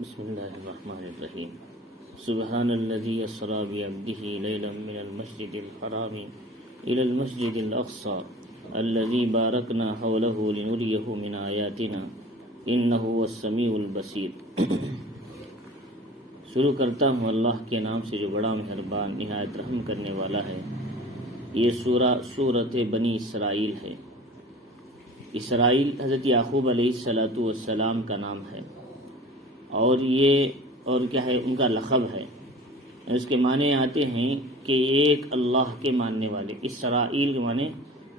بسم اللہ الرحمن الرحیم سبحان الذی اسری بعبدہ لیلا من المسجد الحرام الی المسجد الاقصی الذی بارکنا حولہ لنریہ من آیاتنا انہ هو السمیع البصیر۔ شروع کرتا ہوں اللہ کے نام سے جو بڑا مہربان نہایت رحم کرنے والا ہے۔ یہ سورہ سورۃ بنی اسرائیل ہے۔ اسرائیل حضرت یعقوب علیہ السلام کا نام ہے، اور کیا ہے، ان کا لقب ہے۔ اس کے معنی آتے ہیں کہ ایک اللہ کے ماننے والے۔ اسرائیل کے معنی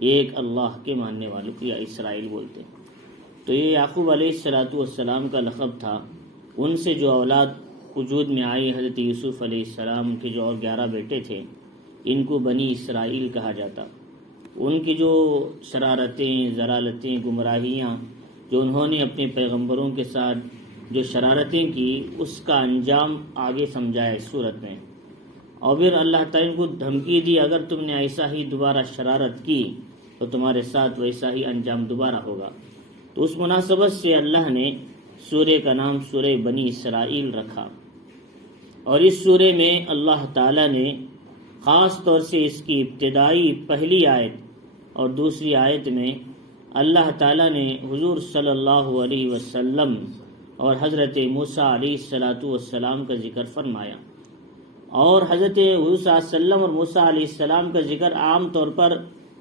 ایک اللہ کے ماننے والے کو یا اسرائیل بولتے ہیں۔ تو یہ یعقوب علیہ السلام کا لقب تھا۔ ان سے جو اولاد وجود میں آئی، حضرت یوسف علیہ السلام کے جو اور 11 بیٹے تھے، ان کو بنی اسرائیل کہا جاتا۔ ان کی جو شرارتیں، ضلالتیں، گمراہیاں جو انہوں نے اپنے پیغمبروں کے ساتھ جو شرارتیں کی، اس کا انجام آگے سمجھایا اس صورت میں۔ اور پھر اللہ تعالیٰ کو دھمکی دی، اگر تم نے ایسا ہی دوبارہ شرارت کی تو تمہارے ساتھ ویسا ہی انجام دوبارہ ہوگا۔ تو اس مناسبت سے اللہ نے سورہ کا نام سورہ بنی اسرائیل رکھا۔ اور اس سورہ میں اللہ تعالیٰ نے خاص طور سے اس کی ابتدائی پہلی آیت اور دوسری آیت میں اللہ تعالیٰ نے حضور صلی اللہ علیہ وسلم اور حضرت موسیٰ علیہ السلام کا ذکر فرمایا۔ اور حضرت حضور صلی اللہ علیہ وسلم اور موسیٰ علیہ السلام کا ذکر عام طور پر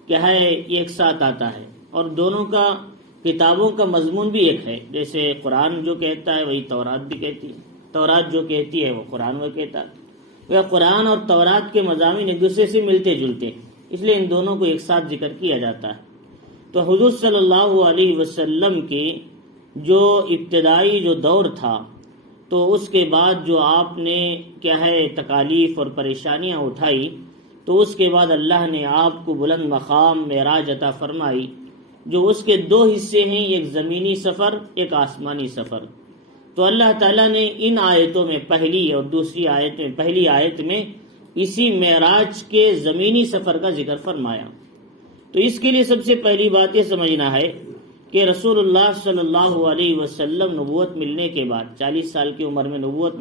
کیا ہے، ایک ساتھ آتا ہے، اور دونوں کا کتابوں کا مضمون بھی ایک ہے۔ جیسے قرآن جو کہتا ہے وہی تورات بھی کہتی ہے، تورات جو کہتی ہے وہ قرآن وہ کہتا ہے۔ وہ قرآن اور تورات کے مضامین ایک دوسرے سے ملتے جلتے، اس لیے ان دونوں کو ایک ساتھ ذکر کیا جاتا ہے۔ تو حضور صلی اللہ علیہ وسلم کی جو ابتدائی جو دور تھا، تو اس کے بعد جو آپ نے کیا ہے تکالیف اور پریشانیاں اٹھائی، تو اس کے بعد اللہ نے آپ کو بلند مقام معراج عطا فرمائی، جو اس کے 2 حصے ہیں، ایک زمینی سفر، ایک آسمانی سفر۔ تو اللہ تعالیٰ نے ان آیتوں میں پہلی اور دوسری آیت میں، پہلی آیت میں اسی معراج کے زمینی سفر کا ذکر فرمایا۔ تو اس کے لیے سب سے پہلی بات یہ سمجھنا ہے کہ رسول اللہ صلی اللہ علیہ وسلم نبوت ملنے کے بعد، 40 سال کی عمر میں نبوت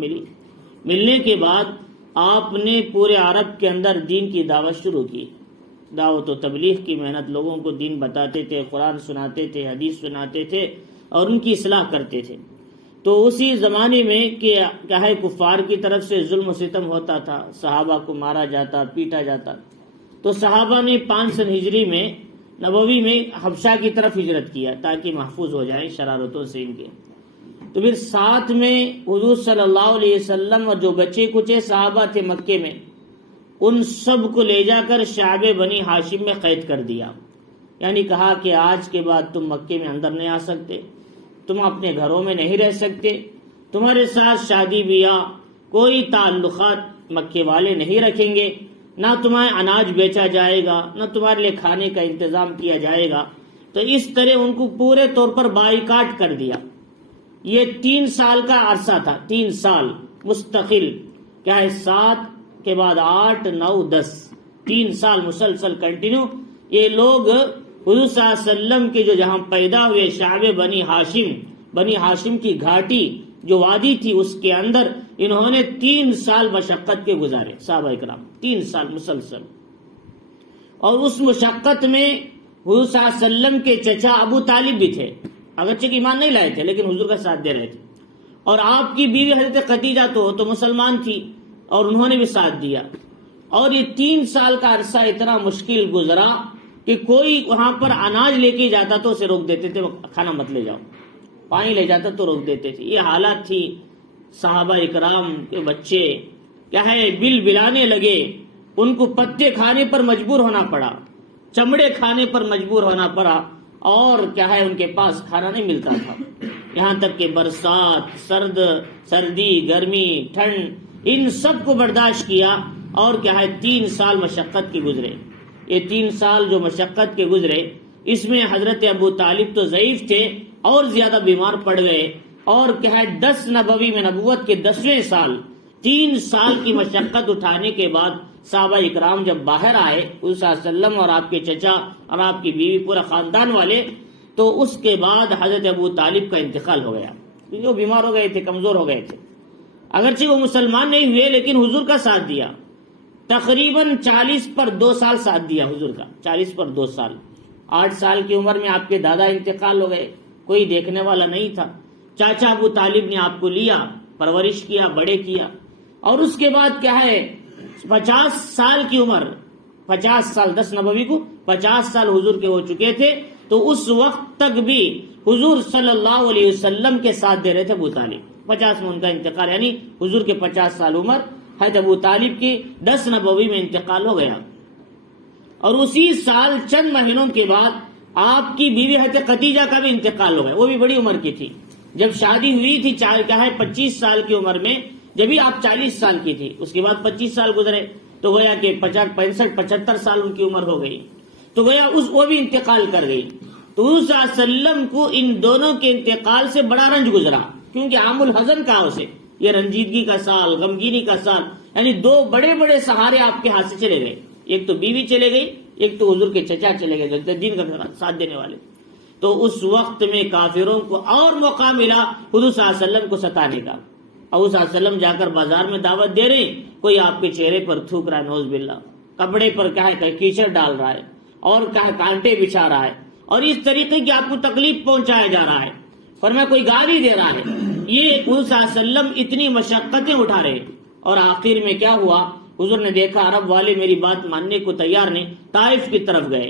ملنے کے بعد آپ نے پورے عرب کے اندر دین کی دعوت شروع کی، دعوت و تبلیغ کی محنت، لوگوں کو دین بتاتے تھے، قرآن سناتے تھے، حدیث سناتے تھے، اور ان کی اصلاح کرتے تھے۔ تو اسی زمانے میں کیا ہے، کفار کی طرف سے ظلم و ستم ہوتا تھا، صحابہ کو مارا جاتا، پیٹا جاتا۔ تو صحابہ نے 5 سن ہجری میں نبوی میں حبشہ کی طرف ہجرت کیا تاکہ محفوظ ہو جائیں شرارتوں سے ان کے۔ تو پھر ساتھ میں حضور صلی اللہ علیہ وسلم اور جو بچے کچے صحابہ تھے مکے میں، ان سب کو لے جا کر شعب بنی ہاشم میں قید کر دیا۔ یعنی کہا کہ آج کے بعد تم مکے میں اندر نہیں آ سکتے، تم اپنے گھروں میں نہیں رہ سکتے، تمہارے ساتھ شادی بیاہ کوئی تعلقات مکے والے نہیں رکھیں گے، نہ تمہیں اناج بیچا جائے گا، نہ تمہارے لیے کھانے کا انتظام کیا جائے گا۔ تو اس طرح ان کو پورے طور پر بائیکاٹ کر دیا۔ یہ 3 سال کا عرصہ تھا، 3 سال مستقل، کیا ہے 7 کے بعد 8 9 10، 3 سال مسلسل کنٹینیو یہ لوگ حضور صلی اللہ علیہ وسلم کے جو جہاں پیدا ہوئے شعب بنی ہاشم کی گھاٹی جو وادی تھی، اس کے اندر انہوں نے 3 سال مشقت کے گزارے، صحابہ اکرام 3 سال مسلسل۔ اور اس مشقت میں حضور صلی اللہ علیہ وسلم کے چچا ابو طالب بھی تھے، اگرچہ کہ ایمان نہیں لائے تھے لیکن حضور کا ساتھ دے رہے تھے۔ اور آپ کی بیوی حضرت خدیجہ تو مسلمان تھی، اور انہوں نے بھی ساتھ دیا۔ اور یہ 3 سال کا عرصہ اتنا مشکل گزرا کہ کوئی وہاں پر اناج لے کے جاتا تو اسے روک دیتے تھے، کھانا مت لے جاؤ، پانی لے جاتا تو روک دیتے تھے۔ یہ حالات تھی، صحابہ اکرام کے بچے کیا ہے بل بلانے لگے، ان کو پتے کھانے پر مجبور ہونا پڑا، چمڑے کھانے پر مجبور ہونا پڑا، اور کیا ہے ان کے پاس کھانا نہیں ملتا تھا۔ یہاں تک کہ برسات، سردی، گرمی، ٹھنڈ، ان سب کو برداشت کیا، اور کیا ہے 3 سال مشقت کے گزرے۔ یہ 3 سال جو مشقت کے گزرے، اس میں حضرت ابو طالب تو ضعیف تھے اور زیادہ بیمار پڑ گئے، اور کیا ہے 10 نبوی میں نبوت کے 10ویں سال 3 سال کی مشقت اٹھانے کے بعد صحابہ اکرام جب باہر آئے، حضور صلی اللہ علیہ وسلم اور آپ کے چچا اور آپ کی بیوی، پورا خاندان والے، تو اس کے بعد حضرت ابو طالب کا انتقال ہو گیا۔ کیونکہ وہ بیمار ہو گئے تھے، کمزور ہو گئے تھے. اگرچہ وہ مسلمان نہیں ہوئے لیکن حضور کا ساتھ دیا. تقریباً 40 پر 2 سال ساتھ دیا حضور کا، 40 پر 2 سال. 8 سال کی عمر میں آپ کے دادا انتقال ہو گئے، کوئی دیکھنے والا نہیں تھا. چاچا ابو طالب نے آپ کو لیا، پرورش کیا، بڑے کیا. اور اس کے بعد کیا ہے 50 سال کی عمر، 50 سال 10 نبوی کو 50 سال حضور کے ہو چکے تھے. تو اس وقت تک بھی حضور صلی اللہ علیہ وسلم کے ساتھ دے رہے تھے ابو طالب. 50 میں ان کا انتقال، یعنی حضور کے 50 سال عمر، حضرت ابو طالب کی 10 نبوی میں انتقال ہو گیا. اور اسی سال چند مہینوں کے بعد آپ کی بیوی حضرت خدیجہ کا بھی انتقال ہو گیا. وہ بھی بڑی عمر کی تھی. جب شادی ہوئی تھی 25 سال کی عمر میں، جبھی آپ 40 سال کی تھی. اس کے بعد 25 سال گزرے تو گویا کہ 65-75 سال ان کی عمر ہو گئی. تو گویا وہ بھی انتقال کر گئی. تو حضور صلی اللہ علیہ وسلم کو ان دونوں کے انتقال سے بڑا رنج گزرا، کیونکہ عام الحزن کہا اسے، یہ رنجیدگی کا سال، غمگینی کا سال. یعنی 2 بڑے بڑے سہارے آپ کے ہاتھ سے چلے گئے. ایک تو بیوی چلے گئی، ایک تو حضور کے چچا چلے گئے، دین کا ساتھ دینے والے. تو اس وقت میں کافروں کو اور موقع ملا حضور صلی اللہ علیہ وسلم کو ستانے کا. اور حضور صلی اللہ علیہ وسلم جا کر بازار میں دعوت دے رہے ہیں، کوئی آپ کے چہرے پر تھوک رہا ہے، نعوذ باللہ، کپڑے پر کیا ہے کیچڑ ڈال رہا ہے، اور کیا ہے کانٹے بچھا رہا ہے، اور اس طریقے کی آپ کو تکلیف پہنچایا جا رہا ہے. فرمایا کوئی گالی دے رہا ہے. یہ حضور صلی اللہ علیہ وسلم اتنی مشقتیں اٹھا رہے. اور آخر میں کیا ہوا، حضور نے دیکھا عرب والے میری بات ماننے کو تیار نہیں. طائف کی طرف گئے.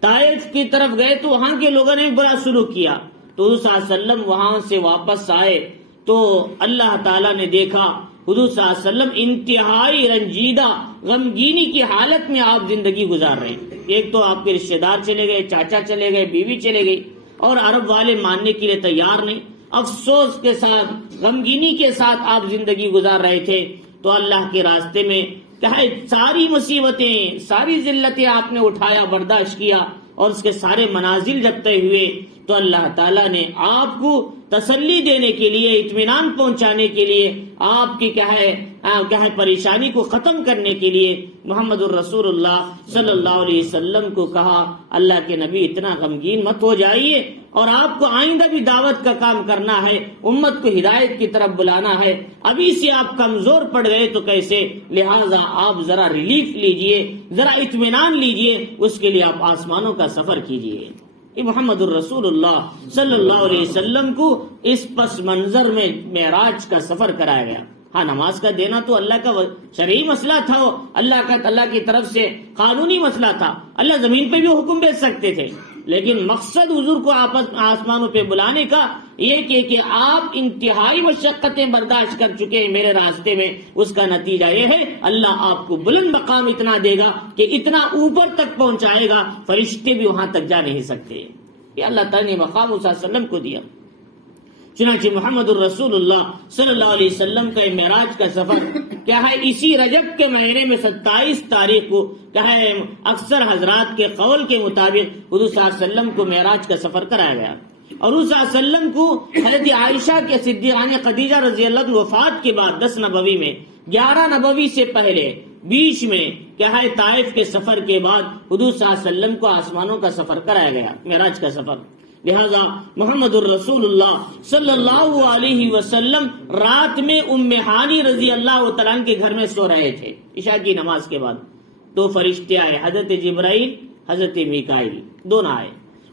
طائف کی طرف گئے تو وہاں کے لوگوں نے برا سلوک کیا. تو حضور صلی اللہ علیہ وسلم وہاں سے واپس آئے تو اللہ تعالیٰ نے دیکھا حضور صلی اللہ علیہ وسلم انتہائی رنجیدہ غمگینی کی حالت میں آپ زندگی گزار رہے ہیں. ایک تو آپ کے رشتے دار چلے گئے، چاچا چلے گئے، بیوی چلے گئی، اور عرب والے ماننے کے لیے تیار نہیں. افسوس کے ساتھ، غمگینی کے ساتھ آپ زندگی گزار رہے تھے. تو اللہ کے راستے میں کہے ساری مصیبتیں، ساری ذلتیں آپ نے اٹھایا، برداشت کیا، اور اس کے سارے منازل جب طے ہوئے تو اللہ تعالیٰ نے آپ کو تسلی دینے کے لیے، اطمینان پہنچانے کے لیے، آپ کی کیا ہے پریشانی کو ختم کرنے کے لیے محمد الرسول اللہ صلی اللہ علیہ وسلم کو کہا اللہ کے نبی اتنا غمگین مت ہو جائیے، اور آپ کو آئندہ بھی دعوت کا کام کرنا ہے، امت کو ہدایت کی طرف بلانا ہے. ابھی سے آپ کمزور پڑ گئے تو کیسے، لہٰذا آپ ذرا ریلیف لیجئے، ذرا اطمینان لیجئے، اس کے لیے آپ آسمانوں کا سفر کیجئے. محمد الرسول اللہ صلی اللہ علیہ وسلم کو اس پس منظر میں معراج کا سفر کرایا گیا. ہاں نماز کا دینا تو اللہ کا شرعی مسئلہ تھا، اللہ کی طرف سے قانونی مسئلہ تھا. اللہ زمین پہ بھی حکم بھیج سکتے تھے، لیکن مقصد حضور کو آسمانوں پہ بلانے کا یہ کہ آپ انتہائی مشقتیں برداشت کر چکے ہیں میرے راستے میں. اس کا نتیجہ یہ ہے اللہ آپ کو بلند مقام اتنا دے گا کہ اتنا اوپر تک پہنچائے گا، فرشتے بھی وہاں تک جا نہیں سکتے. یہ اللہ تعالیٰ نے مقام صلی اللہ علیہ وسلم کو دیا. چنانچہ محمد الرسول اللہ صلی اللہ علیہ وسلم کا معراج کا سفر کیا ہے اسی رجب کے مہینے میں 27 تاریخ کو کیا ہے اکثر حضرات کے قول کے مطابق حضور صلی اللہ علیہ وسلم کو معراج کا سفر کرایا گیا. اور حضور صلی اللہ علیہ وسلم کو حضرت عائشہ کے صدیقہ خدیجہ رضی اللہ عنہ وفات کے بعد 10 نبوی میں 11 نبوی سے پہلے بیچ میں کیا ہے طائف کے سفر کے بعد حضور صلی اللہ علیہ وسلم کو آسمانوں کا سفر کرایا گیا، معراج کا سفر. لہذا محمد الرسول اللہ صلی اللہ علیہ وسلم رات میں ام ہانی رضی اللہ تعالیٰ عنہ کے گھر میں سو رہے تھے عشاء کی نماز کے بعد. دو فرشتے آئے، حضرت جبرائیل، حضرت میکائیل، دونوں آئے.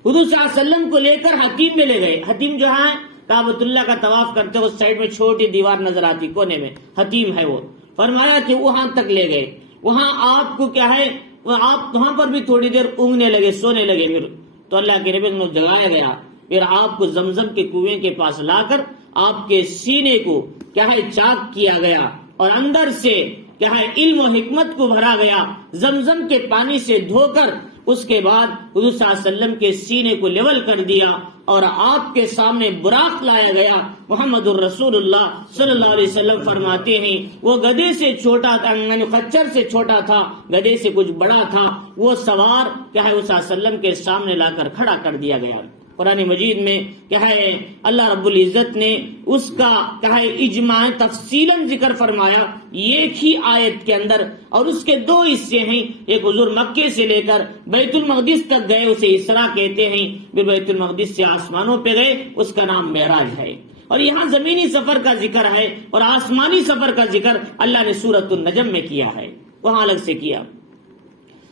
حضور صلی اللہ علیہ وسلم کو لے کر حتیم میں لے گئے. حتیم جو ہے کعبۃ اللہ کا طواف کرتے اس سائڈ میں چھوٹی دیوار نظر آتی کونے میں، حتیم ہے وہ. فرمایا کہ وہاں تک لے گئے. وہاں آپ کو کیا ہے آپ وہاں پر بھی تھوڑی دیر اونگنے لگے، سونے لگے. پھر تو اللہ کے نبی کو جگایا گیا. پھر آپ کو زمزم کے کنویں کے پاس لا کر آپ کے سینے کو کیا ہے چاک کیا گیا، اور اندر سے کیا ہے علم و حکمت کو بھرا گیا. زمزم کے پانی سے دھو کر اس کے بعد حضور صلی اللہ علیہ وسلم کے سینے کو لیول کر دیا، اور آپ کے سامنے براق لایا گیا. محمد الرسول اللہ صلی اللہ علیہ وسلم فرماتے ہیں وہ گدھے سے چھوٹا تھا، خچر سے چھوٹا تھا، گدھے سے کچھ بڑا تھا. وہ سوار کیا ہے صلی اللہ علیہ وسلم کے سامنے لا کر کھڑا کر دیا گیا. قرآن مجید میں کیا ہے اللہ رب العزت نے اس کا کیا ہے اجماع تفصیلاً ذکر فرمایا ایک ہی آیت کے اندر، اور اس کے دو حصے ہیں. ایک حضور مکے سے لے کر بیت المقدس تک گئے، اسے اسراء کہتے ہیں. پھر بیت المقدس سے آسمانوں پہ گئے، اس کا نام معراج ہے. اور یہاں زمینی سفر کا ذکر ہے اور آسمانی سفر کا ذکر اللہ نے سورۃ النجم میں کیا ہے، وہاں الگ سے کیا۔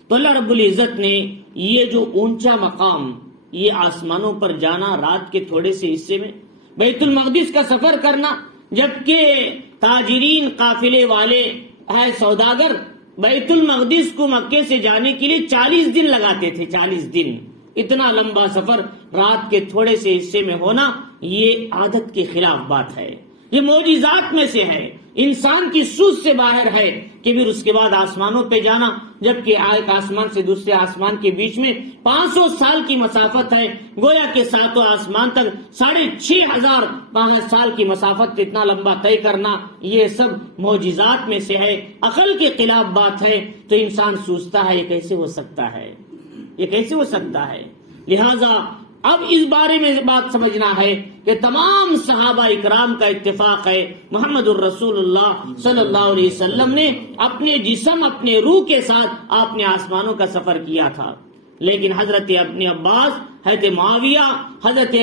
تو اللہ رب العزت نے یہ جو اونچا مقام، یہ آسمانوں پر جانا رات کے تھوڑے سے حصے میں، بیت المقدس کا سفر کرنا، جبکہ تاجرین قافلے والے ہے سوداگر بیت المقدس کو مکے سے جانے کے لیے 40 دن لگاتے تھے، 40 دن۔ اتنا لمبا سفر رات کے تھوڑے سے حصے میں ہونا، یہ عادت کے خلاف بات ہے، یہ معجزات میں سے ہے، انسان کی سوچ سے باہر ہے کہ پھر اس کے بعد آسمانوں پہ جانا، جبکہ ایک آسمان سے دوسرے آسمان کے بیچ میں 500 سال کی مسافت ہے، گویا کہ 7 آسمان تک 6500 سال کی مسافت، اتنا لمبا طے کرنا، یہ سب معجزات میں سے ہے، عقل کے خلاف بات ہے۔ تو انسان سوچتا ہے یہ کیسے ہو سکتا ہے، یہ کیسے ہو سکتا ہے؟ لہذا اب اس بارے میں بات سمجھنا ہے کہ تمام صحابہ اکرام کا اتفاق ہے، محمد الرسول اللہ صلی اللہ علیہ وسلم نے اپنے جسم، اپنے روح کے ساتھ آپ نے آسمانوں کا سفر کیا تھا، لیکن حضرت ابن عباس، حضرت معاویہ، حضرت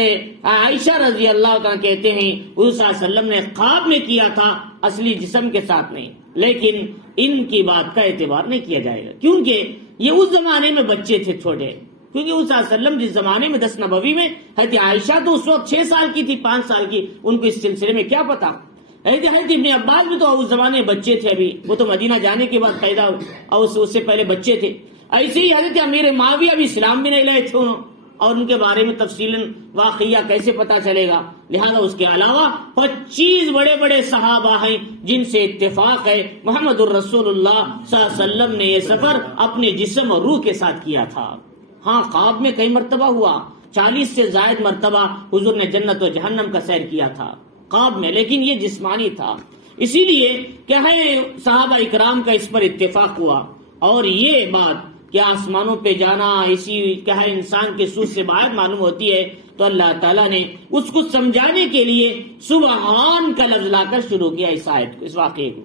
عائشہ رضی اللہ عنہ کہتے ہیں حضور صلی اللہ علیہ وسلم نے خواب میں کیا تھا، اصلی جسم کے ساتھ نہیں۔ لیکن ان کی بات کا اعتبار نہیں کیا جائے گا، کیونکہ یہ اس زمانے میں بچے تھے چھوٹے، کیونکہ اس صلی اللہ علیہ وسلم جس زمانے میں 10 نبوی میں، حضرت عائشہ تو اس وقت 6 سال کی تھی، 5 سال کی، ان کو اس سلسلے میں کیا پتا۔ حضرت ابن عباس بھی تو اس زمانے میں بچے تھے، ابھی وہ تو مدینہ جانے کے بعد پیدا ہوئے اور اس سے پہلے بچے تھے۔ ایسے ہی حضرت امیر معاویہ ابھی اسلام بھی نہیں لائے تھے اور ان کے بارے میں تفصیلاً واقعہ کیسے پتا چلے گا۔ لہذا اس کے علاوہ 25 بڑے بڑے صحابہ ہیں جن سے اتفاق ہے محمد الرسول اللہ صلی اللہ علیہ وسلم نے یہ سفر اپنے جسم اور روح کے ساتھ کیا تھا۔ ہاں، خواب میں کئی مرتبہ ہوا، 40 سے زائد مرتبہ حضور نے جنت و جہنم کا سیر کیا تھا خواب میں، لیکن یہ جسمانی تھا۔ اسی لیے کیا ہے صحابہ اکرام کا اس پر اتفاق ہوا، اور یہ بات کہ آسمانوں پہ جانا اسی کیا ہے انسان کے سوچ سے باہر معلوم ہوتی ہے، تو اللہ تعالیٰ نے اس کو سمجھانے کے لیے سبحان کا لفظ لا کر شروع کیا اس آیت کو، اس واقعے کو۔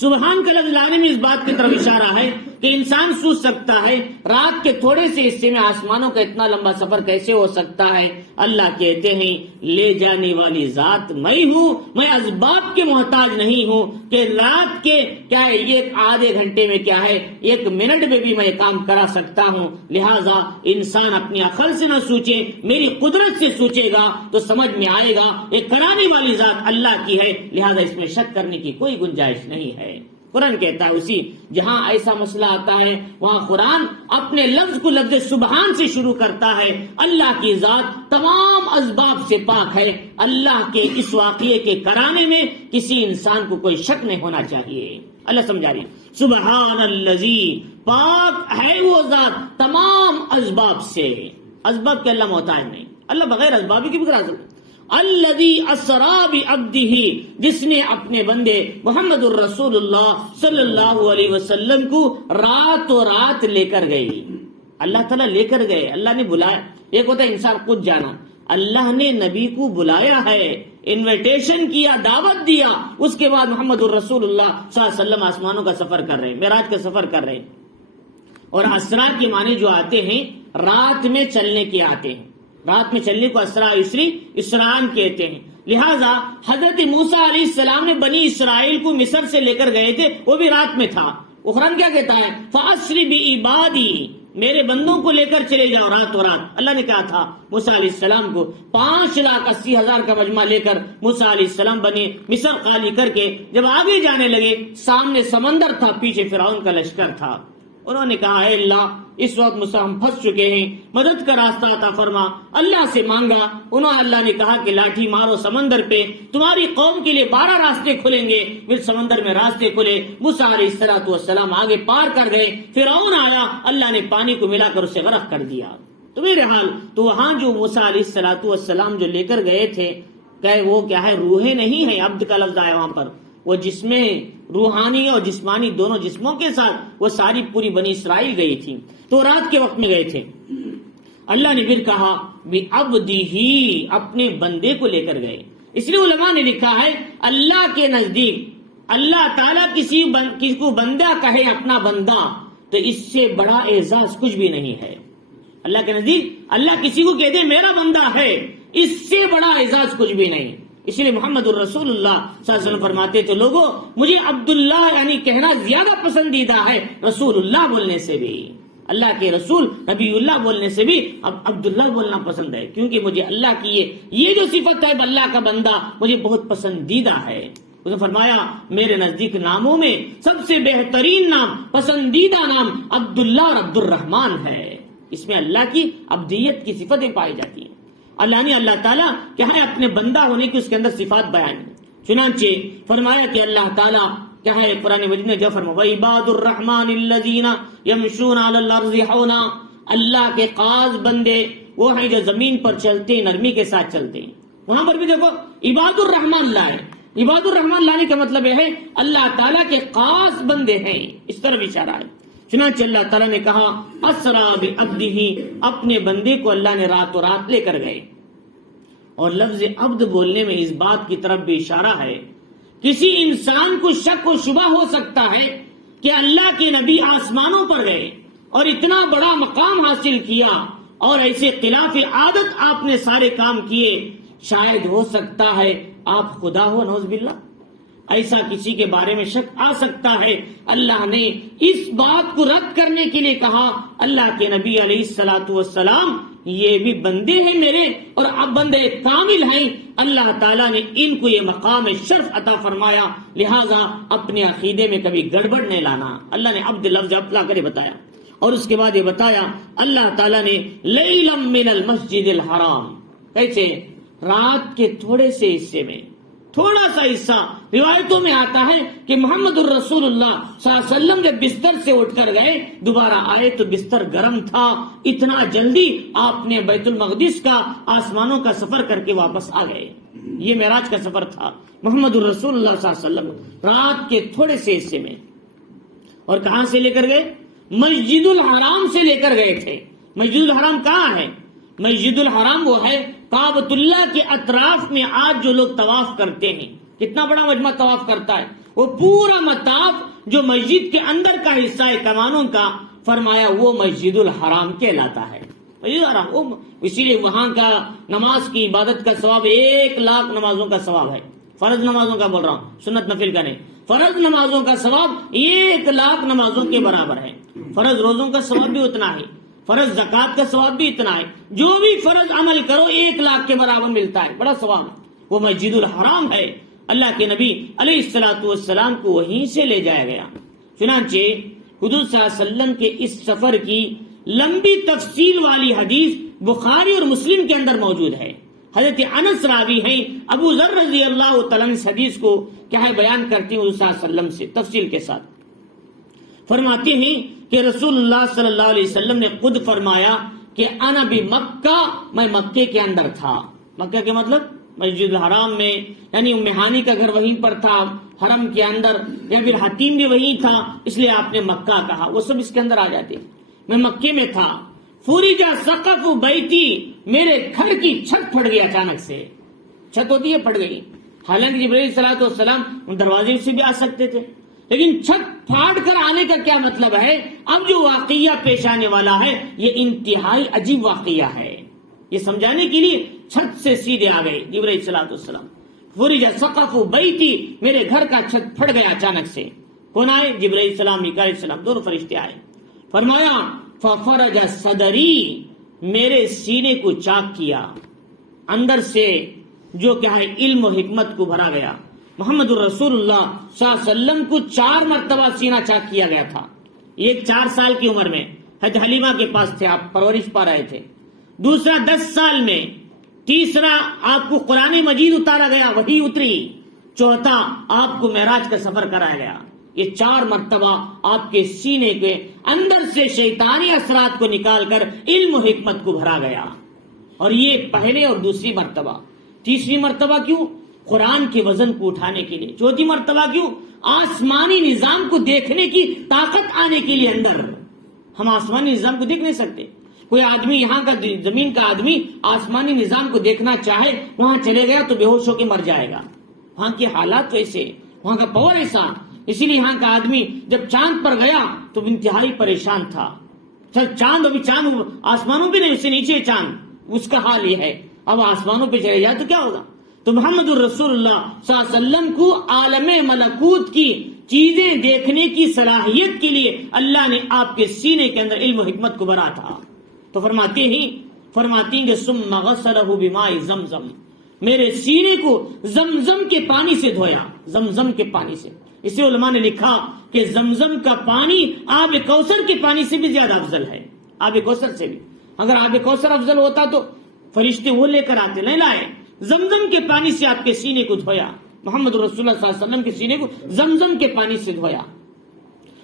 سبحان کا لفظ لانے میں اس بات کی طرف اشارہ ہے کہ انسان سوچ سکتا ہے رات کے تھوڑے سے حصے میں آسمانوں کا اتنا لمبا سفر کیسے ہو سکتا ہے۔ اللہ کہتے ہیں لے جانے والی ذات میں ہوں، میں اسباب کے محتاج نہیں ہوں کہ رات کے کیا ہے ایک آدھے گھنٹے میں کیا ہے 1 منٹ میں بھی میں کام کرا سکتا ہوں۔ لہٰذا انسان اپنی عقل سے نہ سوچے، میری قدرت سے سوچے گا تو سمجھ میں آئے گا یہ کرانے والی ذات اللہ کی ہے، لہٰذا اس میں شک کرنے کی کوئی گنجائش نہیں ہے۔ قرآن کہتا ہے اسی جہاں ایسا مسئلہ آتا ہے وہاں قرآن اپنے لفظ کو لفظ سبحان سے شروع کرتا ہے۔ اللہ کی ذات تمام اسباب سے پاک ہے، اللہ کے اس واقعے کے کرانے میں کسی انسان کو کوئی شک نہیں ہونا چاہیے۔ اللہ سمجھا رہی ہے سبحان الذی، پاک ہے وہ ذات تمام اسباب سے، اسباب کے اللہ محتاج نہیں، اللہ بغیر اسبابی کی بغیر الذی اسری بعبدہ، جس نے اپنے بندے محمد الرسول اللہ صلی اللہ علیہ وسلم کو راتوں رات لے کر گئے۔ اللہ تعالیٰ لے کر گئے، اللہ نے بلایا۔ ایک ہوتا ہے انسان خود جانا، اللہ نے نبی کو بلایا ہے، انویٹیشن کیا، دعوت دیا، اس کے بعد محمد الرسول اللہ صلی اللہ علیہ وسلم آسمانوں کا سفر کر رہے ہیں، معراج کا سفر کر رہے ہیں۔ اور اسرار کے معنی جو آتے ہیں رات میں چلنے کے آتے ہیں، رات میں چلنے کو اسرا یسری اسران کہتے ہیں۔ لہٰذا حضرت موسیٰ علیہ السلام نے بنی اسرائیل کو مصر سے لے کر گئے تھے، وہ بھی رات میں تھا۔ قرآن کیا کہتا ہے فَأَسْرِ بِعِبَادِي، میرے بندوں کو لے کر چلے جاؤ راتوں رات۔ اللہ نے کہا تھا موسیٰ علیہ السلام کو 5,80,000 کا مجمع لے کر موسیٰ علیہ السلام بنی مصر خالی کر کے جب آگے جانے لگے، سامنے سمندر تھا، پیچھے فرعون کا لشکر تھا۔ انہوں نے کہا اے اللہ اس وقت موسیٰ ہم پھنس چکے ہیں، مدد کا راستہ عطا فرما۔ اللہ سے مانگا، اللہ نے کہا کہ لاٹھی مارو سمندر پہ، تمہاری قوم کے لیے 12 راستے کھلیں گے۔ پھر سمندر میں راستے کھلے، موسیٰ علیہ السلام آگے پار کر گئے، فرعون آیا، اللہ نے پانی کو ملا کر اسے غرق کر دیا۔ تو میرے حال تو وہاں جو موسیٰ علیہ السلام جو لے کر گئے تھے کہ وہ کیا ہے روحیں نہیں ہے، عبد کا لفظ آیا وہاں پر، وہ جسمیں روحانی اور جسمانی دونوں جسموں کے ساتھ وہ ساری پوری بنی اسرائیل گئی تھی، تو رات کے وقت میں گئے تھے۔ اللہ نے پھر کہا بِعَبْدِهِ، اپنے بندے کو لے کر گئے۔ اس لیے علماء نے لکھا ہے اللہ کے نزدیک اللہ تعالیٰ کسی کو بندہ کہے اپنا بندہ تو اس سے بڑا اعزاز کچھ بھی نہیں ہے۔ اللہ کے نزدیک اللہ کسی کو کہہ دے میرا بندہ ہے، اس سے بڑا اعزاز کچھ بھی نہیں. اس لیے محمد الرسول اللہ صلی اللہ علیہ وسلم فرماتے تھے لوگوں مجھے عبداللہ یعنی کہنا زیادہ پسندیدہ ہے رسول اللہ بولنے سے بھی. اللہ کے رسول نبی اللہ بولنے سے بھی اب عبداللہ بولنا پسند ہے, کیونکہ مجھے اللہ کی یہ جو صفت ہے اللہ کا بندہ مجھے بہت پسندیدہ ہے. اس نے فرمایا میرے نزدیک ناموں میں سب سے بہترین نام, پسندیدہ نام عبداللہ اور عبد الرحمن ہے. اس میں اللہ کی عبدیت کی صفتیں پائی جاتی ہیں. اللہ نے اللہ تعالیٰ کیا ہے اپنے بندہ ہونے کی اس کے اندر صفات بیان کی. چنانچہ فرمایا کہ اللہ تعالیٰ کیا ہے قرآن مجید نے جو فرمایا وَعِبَادُ الرَّحْمَنِ الَّذِينَ يَمْشُونَ عَلَى الْأَرْضِ حَوْنًا, اللہ کے خاص بندے وہ ہیں جو زمین پر چلتے ہیں نرمی کے ساتھ چلتے ہیں. وہاں پر بھی دیکھو عباد الرحمن اللہ ہے. عباد الرحمن لانے کا مطلب یہ ہے اللہ تعالیٰ کے خاص بندے ہیں, اس طرح اشارہ ہے. چنانچہ اللہ تعالیٰ نے کہا اسرا بعبدہ, اپنے بندے کو اللہ نے راتوں رات لے کر گئے. اور لفظ عبد بولنے میں اس بات کی طرف بھی اشارہ ہے کسی انسان کو شک و شبہ ہو سکتا ہے کہ اللہ کے نبی آسمانوں پر گئے اور اتنا بڑا مقام حاصل کیا اور ایسے خلاف عادت آپ نے سارے کام کیے, شاید ہو سکتا ہے آپ خدا ہو, نعوذ باللہ. ایسا کسی کے بارے میں شک آ سکتا ہے. اللہ نے اس بات کو رد کرنے کے لیے کہا اللہ کے نبی علیہ الصلوۃ والسلام یہ بھی بندے ہیں میرے اور اب بندے کامل ہیں. اللہ تعالیٰ نے ان کو یہ مقام شرف عطا فرمایا, لہذا اپنے عقیدے میں کبھی گڑبڑ نہیں لانا. اللہ نے عبد لفظ اطلاق کرے بتایا اور اس کے بعد یہ بتایا اللہ تعالیٰ نے لیلا من المسجد الحرام, کیسے رات کے تھوڑے سے حصے میں, تھوڑا سا حصہ. روایتوں میں آتا ہے کہ محمد الرسول اللہ صلی اللہ علیہ وسلم جب بستر سے اٹھ کر گئے دوبارہ آئے تو بستر گرم تھا. اتنا جلدی آپ نے بیت المقدس کا آسمانوں کا سفر کر کے واپس آ گئے. یہ معراج کا سفر تھا محمد الرسول اللہ صلی اللہ علیہ وسلم رات کے تھوڑے سے حصے میں. اور کہاں سے لے کر گئے؟ مسجد الحرام سے لے کر گئے تھے. مسجد الحرام کہاں ہے؟ مسجد الحرام وہ ہے کعبۃ اللہ کے اطراف میں آج جو لوگ طواف کرتے ہیں. کتنا بڑا مجمع طواف کرتا ہے, وہ پورا مطاف جو مسجد کے اندر کا حصہ ہے کمانوں کا, فرمایا وہ مسجد الحرام کہلاتا ہے. مسجد الحرام اسی لیے وہاں کا نماز کی عبادت کا ثواب 1,00,000 نمازوں کا ثواب ہے. فرض نمازوں کا بول رہا ہوں, سنت نفل کا نہیں. فرض نمازوں کا ثواب 1,00,000 نمازوں کے برابر ہے. فرض روزوں کا ثواب بھی اتنا ہے, فرض زکات کا ثواب بھی اتنا ہے. جو بھی فرض عمل کرو 1,00,000 کے برابر ملتا ہے, بڑا ثواب. وہ مسجد الحرام ہے. اللہ کے نبی علیہ الصلوۃ والسلام کو وہیں سے لے جایا گیا. چنانچہ حضور صلی اللہ علیہ وسلم کے اس سفر کی لمبی تفصیل والی حدیث بخاری اور مسلم کے اندر موجود ہے. حضرت انس راوی ہیں, ابو ذر رضی اللہ تعالیٰ اس حدیث کو کیا ہے بیان کرتے ہیں حضور صلی اللہ علیہ وسلم سے تفصیل کے ساتھ. فرماتے ہیں کہ رسول اللہ صلی اللہ علیہ وسلم نے خود فرمایا کہ انا بمکہ, میں مکے کے اندر تھا. مکہ کے مطلب مسجد الحرام میں, یعنی ام ہانی کا گھر وہیں پر تھا حرم کے اندر, یا پھر حتیم بھی وہیں تھا, اس لیے آپ نے مکہ کہا. وہ سب اس کے اندر آ جاتے. میں مکے میں تھا. فرجا سقف بیتی, میرے گھر کی چھت پھٹ گئی اچانک سے. چھت ہوتی ہے پھٹ گئی. حالانکہ جبرائیل صلاۃ والسلام ان دروازے سے بھی آ سکتے تھے, لیکن چھت پھاڑ کر آنے کا کیا مطلب ہے؟ اب جو واقعہ پیش آنے والا ہے یہ انتہائی عجیب واقعہ ہے. یہ سمجھانے کے لیے چھت سے سیدھے آ گئے جبرائیل صلاۃ والسلام. فرجا سقف بیتی, میرے گھر کا چھت پھٹ گیا اچانک سے. کون آئے؟ جبرائیل السلام, میکائیل السلام, دونوں فرشتے آئے. فرمایا ففرج صدری, میرے سینے کو چاک کیا, اندر سے جو کیا ہے علم و حکمت کو بھرا گیا. محمد الرسول اللہ صلی اللہ علیہ وسلم کو 4 مرتبہ سینہ چاک کیا گیا تھا. ایک 4 سال کی عمر میں حضرت حلیمہ کے پاس تھے, آپ پرورش پا رہے تھے. دوسرا 10 سال میں. تیسرا آپ کو قرآن مجید اتارا گیا, وحی اتری. چوتھا آپ کو معراج کا سفر کرایا گیا. یہ 4 مرتبہ آپ کے سینے کے اندر سے شیطانی اثرات کو نکال کر علم و حکمت کو بھرا گیا. اور یہ پہلے اور دوسری مرتبہ. تیسری مرتبہ کیوں؟ قرآن کے وزن کو اٹھانے کے لیے. چوتھی مرتبہ کیوں؟ آسمانی نظام کو دیکھنے کی طاقت آنے کے لیے اندر. ہم آسمانی نظام کو دیکھ نہیں سکتے. کوئی آدمی یہاں کا زمین کا آدمی آسمانی نظام کو دیکھنا چاہے, وہاں چلے گیا تو بے ہوش ہو کے مر جائے گا. وہاں کے حالات ویسے, وہاں کا پاور ایسا. اسی لیے یہاں کا آدمی جب چاند پر گیا تو انتہائی پریشان تھا. چاند ابھی چاند آسمانوں بھی نہیں, اس سے نیچے چاند, اس کا حال یہ ہے. اب آسمانوں پہ چلے جائے تو کیا ہوگا؟ تو محمد الرسول اللہ صلی اللہ علیہ وسلم کو عالم ملکوت کی چیزیں دیکھنے کی صلاحیت کے لیے اللہ نے آپ کے سینے کے اندر علم و حکمت کو بھرا تھا. تو فرماتی ہیں کہ ثم غسلہ بماء زمزم، میرے سینے کو زمزم کے پانی سے دھویا، زمزم کے پانی سے. اسے علماء نے لکھا کہ زمزم کا پانی آب کوثر کے پانی سے بھی زیادہ افضل ہے، آب کوثر سے بھی. اگر آب کوثر افضل ہوتا تو فرشتے وہ لے کر آتے، نہیں لائے. زمزم کے پانی سے آپ کے سینے کو دھویا، محمد رسول اللہ صلی اللہ علیہ وسلم کے سینے کو زمزم کے پانی سے دھویا.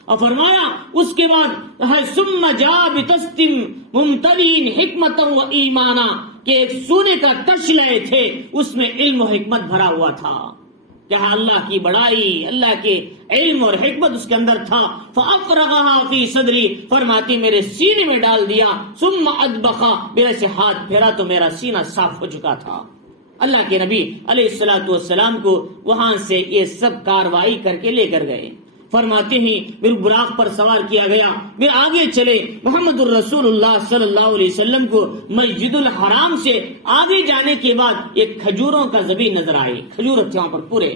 اور فرمایا اس کے بعد ثم جاء بتستم ممتلئ حکمتا و ایمانا، کہ ایک سونے کا تش لائے تھے، اس میں علم و حکمت بھرا ہوا تھا. کہا اللہ کی بڑائی، اللہ کے علم اور حکمت اس کے اندر تھا. فافرغها فی صدری، فرماتی میرے سینے میں ڈال دیا. ثم ادبخا، میرے سے ہاتھ پھیرا تو میرا سینہ صاف ہو چکا تھا. اللہ کے نبی علیہ الصلوۃ والسلام کو وہاں سے یہ سب کاروائی کر کے لے کر گئے. فرماتے ہیں پھر براق پر سوار کیا گیا، پھر آگے چلے. محمد الرسول اللہ صلی اللہ علیہ وسلم کو مسجد الحرام سے آگے جانے کے بعد ایک کھجوروں کا زمین نظر آئی، کھجور تھے وہاں پر پورے.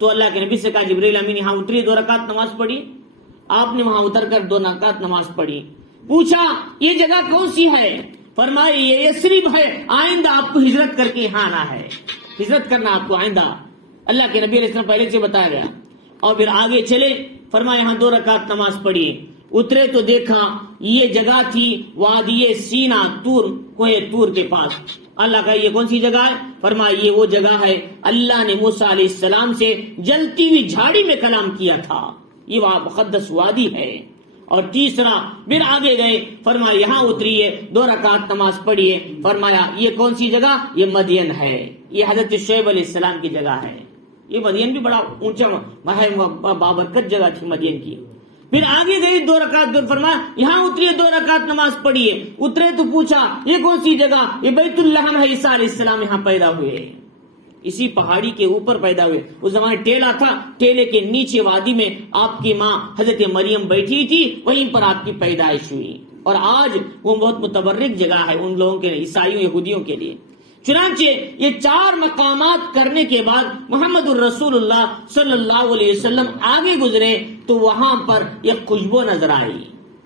تو اللہ کے نبی سے کہا جبریل امین یہاں اتری، 2 رکعت نماز پڑھی. آپ نے وہاں اتر کر 2 رکعت نماز پڑھی. پوچھا یہ جگہ کون سی ہے؟ فرمایا یہ یثرب ہے، آئندہ آپ کو ہجرت کر کے یہاں آنا ہے، ہجرت کرنا آپ کو آئندہ. اللہ کے نبی علیہ السلام پہلے سے بتایا گیا. اور پھر آگے چلے، فرمایا یہاں 2 رکعت نماز پڑھی. اترے تو دیکھا یہ جگہ تھی وادی سینا، تور، کوہ تور کے پاس. اللہ کا یہ کون سی جگہ ہے؟ فرمایا یہ وہ جگہ ہے اللہ نے موسیٰ علیہ السلام سے جلتی ہوئی جھاڑی میں کلام کیا تھا، یہ وہاں مقدس وادی ہے. اور تیسرا پھر آگے گئے، فرمایا یہاں اتریے، 2 رکعت نماز پڑھیے. فرمایا یہ کون سی جگہ؟ یہ مدین ہے، یہ حضرت شعیب علیہ السلام کی جگہ ہے. یہ مدین بھی بڑا اونچا بابرکت جگہ تھی مدین کی. پھر آگے گئے 2 رکعت، فرمایا یہاں اتریے، 2 رکعت نماز پڑھیے. اترے تو پوچھا یہ کون سی جگہ؟ یہ بیت الحم ہے، عیسیٰ علیہ السلام یہاں پیدا ہوئے، اسی پہاڑی کے اوپر پیدا ہوئے. اس زمانے ٹیلا تھا، ٹیلے کے نیچے وادی میں آپ کی ماں حضرت مریم بیٹھی تھی، وہیں پر آپ کی پیدائش ہوئی. اور آج وہ بہت متبرک جگہ ہے ان لوگوں کے، عیسائیوں یہودیوں کے لیے. چنانچہ یہ 4 مقامات کرنے کے بعد محمد الرسول اللہ صلی اللہ علیہ وسلم آگے گزرے تو وہاں پر ایک خوشبو نظر آئی.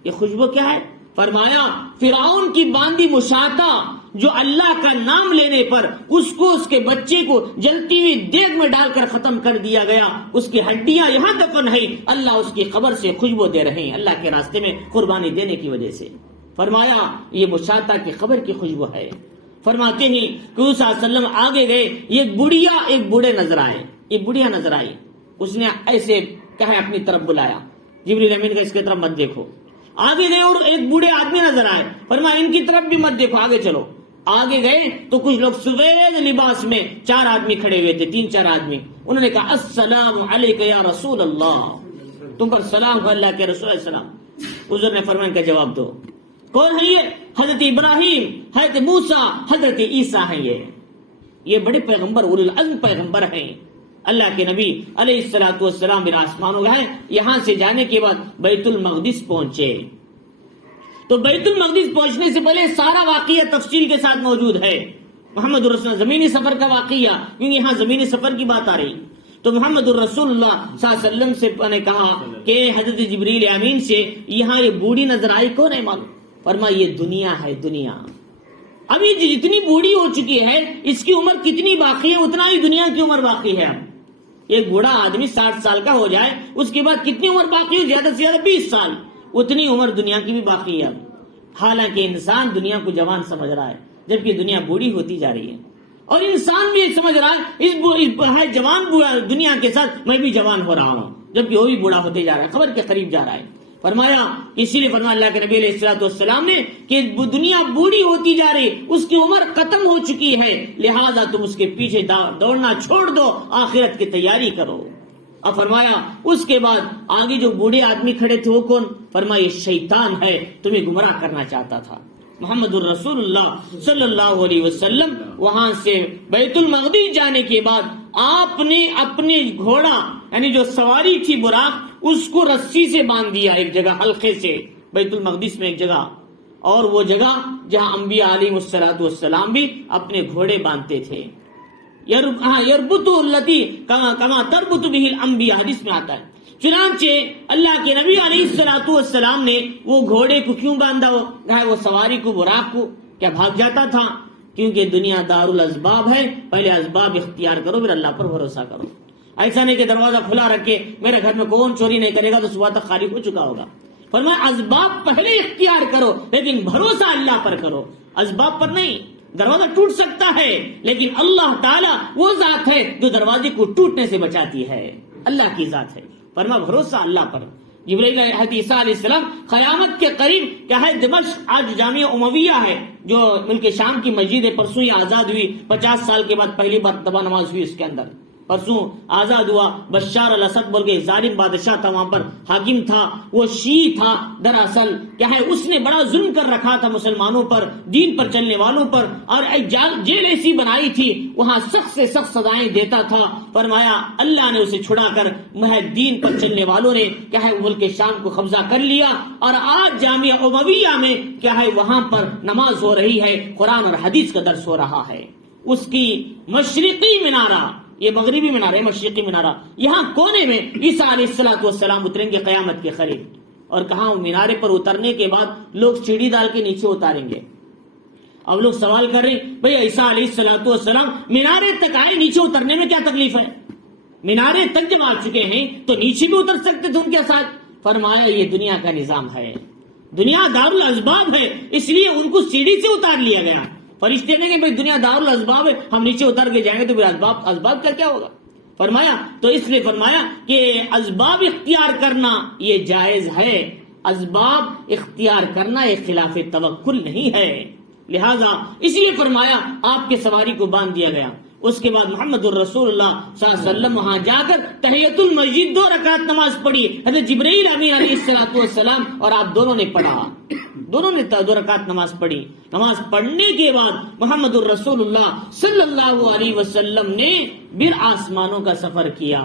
یہ خوشبو کیا ہے؟ فرمایا فرعون کی باندھی مشاطہ جو اللہ کا نام لینے پر اس کو، اس کے بچے کو جلتی ہوئی دیگ میں ڈال کر ختم کر دیا گیا، اس کی ہڈیاں یہاں دفن ہیں، اللہ اس کی قبر سے خوشبو دے رہے ہیں اللہ کے راستے میں قربانی دینے کی وجہ سے. فرمایا یہ مشاطہ کی قبر کی خوشبو ہے. فرماتے ہیں کہ اس صلی اللہ علیہ وسلم آگے گئے، یہ بڑھیا ایک بوڑھے نظر آئے، ایک بڑھیا نظر آئی. اس نے ایسے کہا اپنی طرف بلایا، جبریل امین کا اس کی طرف مت دیکھو. آگے گئے اور ایک بوڑھے آدمی نظر آئے، فرمایا ان کی طرف بھی مت دیکھو، آگے چلو. آگے گئے تو کچھ لوگ سفید لباس میں 4 آدمی کھڑے ہوئے تھے، 3-4 آدمی. انہوں نے کہا السلام علیک یا رسول اللہ، تم پر سلام ہو اللہ کے رسول علیہ السلام. حضور نے فرمایا ان کا جواب دو. کون ہے یہ؟ حضرت ابراہیم، حضرت موسیٰ، حضرت عیسیٰ ہیں. یہ بڑے پیغمبر، اولو العزم پیغمبر ہیں. اللہ کے نبی علیہ الصلوۃ والسلام پھر آسمانوں گئے. یہاں سے جانے کے بعد بیت المقدس پہنچے. تو بیت المقدس پہنچنے سے پہلے سارا واقعہ تفصیل کے ساتھ موجود ہے. محمد الرسول زمینی سفر کا واقعہ، کیونکہ یہاں زمینی سفر کی بات آ رہی. تو محمد الرسول اللہ صلی اللہ علیہ وسلم سے نے کہا کہ حضرت جبریل امین سے یہاں یہ بوڑھی نظر آئی، کون ہے معلوم؟ فرمایا یہ دنیا ہے، دنیا. ابھی جتنی بوڑھی ہو چکی ہے اس کی عمر کتنی باقی ہے اتنا ہی دنیا کی عمر باقی ہے. ایک بوڑھا آدمی 60 سال کا ہو جائے اس کے بعد کتنی عمر باقی ہو؟ زیادہ سے زیادہ 20 سال. اتنی عمر دنیا کی بھی باقی ہے. حالانکہ انسان دنیا کو جوان سمجھ رہا ہے جبکہ دنیا بوڑھی ہوتی جا رہی ہے. اور انسان بھی سمجھ رہا ہے اس جوان دنیا کے ساتھ میں بھی جوان ہو رہا ہوں، جبکہ وہ بھی بوڑھا ہوتے جا رہا ہے، خبر کے قریب جا رہا ہے. فرمایا اسی لیے فرمایا اللہ کے نبی علیہ الصلوۃ والسلام نے کہ دنیا بوڑھی ہوتی جا رہی، اس کی عمر ختم ہو چکی ہے، لہذا تم اس کے پیچھے دوڑنا چھوڑ دو، آخرت کی تیاری کرو. اور فرمایا اس کے بعد آگے جو بوڑھے آدمی کھڑے تھے وہ کون؟ فرمایا یہ شیطان ہے، تمہیں گمراہ کرنا چاہتا تھا. محمد الرسول اللہ صلی اللہ علیہ وسلم وہاں سے بیت المقدس جانے کے بعد آپ نے اپنے گھوڑا یعنی جو سواری تھی براق، اس کو رسی سے باندھ دیا ایک جگہ حلقے سے، بیت المقدس میں ایک جگہ. اور وہ جگہ جہاں انبیاء علیہ السلام بھی اپنے گھوڑے باندھتے تھے. یربط التی کما تربط به الانبیاء، حدیث میں آتا ہے. چنانچہ اللہ کے نبی علیہ السلام نے وہ گھوڑے کو کیوں باندھا، وہ سواری کو، براق کو؟ کیا بھاگ جاتا تھا؟ کیونکہ دنیا دار الاسباب ہے، پہلے اسباب اختیار کرو پھر اللہ پر بھروسہ کرو. ایسا نہیں کہ دروازہ کھلا رکھے میرے گھر میں کون چوری نہیں کرے گا تو صبح تک خالی ہو چکا ہوگا. فرمایا اسباب پہلے اختیار کرو لیکن بھروسہ اللہ پر کرو، اسباب پر نہیں. دروازہ ٹوٹ سکتا ہے لیکن اللہ تعالیٰ وہ ذات ہے جو دروازے کو ٹوٹنے سے بچاتی ہے، اللہ کی ذات ہے. فرمایا بھروسہ اللہ پر. جبرائیل عیسیٰ علیہ السلام قیامت کے قریب کیا ہے، دمشق آج جامعہ امویہ ہے جو ملک شام کی مسجد ہے، پرسوں یہ آزاد ہوئی، 50 سال کے بعد پہلی بار تباہ نماز ہوئی اس کے اندر. پرسوں آزاد ہوا. بشار الاسد بول کے ظالم بادشاہ تھا، وہاں پر حاکم تھا، وہ شیعی تھا. دراصل کیا ہے، اس نے بڑا ظلم کر رکھا تھا مسلمانوں پر، دین پر چلنے والوں پر، اور ایک جیل ایسی بنائی تھی، وہاں سخت سے سخت سزائیں دیتا تھا. فرمایا اللہ نے اسے چھڑا کر محض دین پر چلنے والوں نے کیا ہے ملک شام کو قبضہ کر لیا. اور آج جامعہ امویہ میں کیا ہے، وہاں پر نماز ہو رہی ہے، قرآن اور حدیث کا درس ہو رہا ہے. اس کی مشرقی مینارہ، یہ مغربی مینارہ ہے، مشرقی مینارہ، یہاں کونے میں عیسیٰ علیہ السلام اتریں گے قیامت کے قریب. اور کہاں مینارے پر اترنے کے بعد لوگ سیڑھی ڈال کے نیچے اتاریں گے. اب لوگ سوال کر رہے ہیں بھئی عیسیٰ علیہ السلام مینارے تک آئے، نیچے اترنے میں کیا تکلیف ہے؟ مینارے تک جب آ چکے ہیں تو نیچے بھی اتر سکتے تھے ان کے ساتھ. فرمایا یہ دنیا کا نظام ہے، دنیا دار الاسباب ہے، اس لیے ان کو سیڑھی سے اتار لیا گیا. فرشتے نے کہ بھئی دنیا دار الاسباب ہے، ہم نیچے اتر کے جائیں گے تو پھر اسباب کا کیا ہوگا؟ فرمایا تو اس لیے فرمایا کہ اسباب اختیار کرنا یہ جائز ہے، اسباب اختیار کرنا یہ خلاف توکل نہیں ہے. لہذا اسی لیے فرمایا آپ کے سواری کو باندھ دیا گیا. اس کے بعد محمد الرسول اللہ صلی اللہ علیہ وسلم وہاں جا کر تحیۃ المسجد 2 رکعت نماز پڑھی. حضرت جبرائیل امین علیہ السلام اور آپ دونوں نے پڑھا، دونوں نے 2 رکعت نماز پڑھی. نماز پڑھنے کے بعد محمد الرسول اللہ صلی اللہ علیہ وسلم نے پھر آسمانوں کا سفر کیا.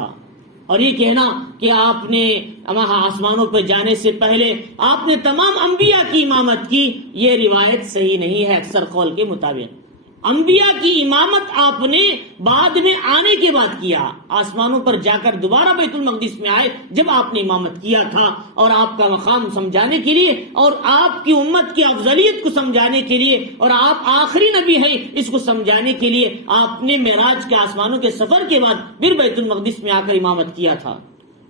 اور یہ کہنا کہ آپ نے آسمانوں پر جانے سے پہلے آپ نے تمام انبیاء کی امامت کی، یہ روایت صحیح نہیں ہے. اکثر قول کے مطابق انبیاء کی امامت آپ نے بعد میں آنے کے بعد کیا، آسمانوں پر جا کر دوبارہ بیت المقدس میں آئے جب آپ نے امامت کیا تھا. اور آپ کا مقام سمجھانے کے لیے اور آپ کی امت کی افضلیت کو سمجھانے کے لیے اور آپ آخری نبی ہیں اس کو سمجھانے کے لیے آپ نے معراج کے آسمانوں کے سفر کے بعد پھر بیت المقدس میں آ کر امامت کیا تھا.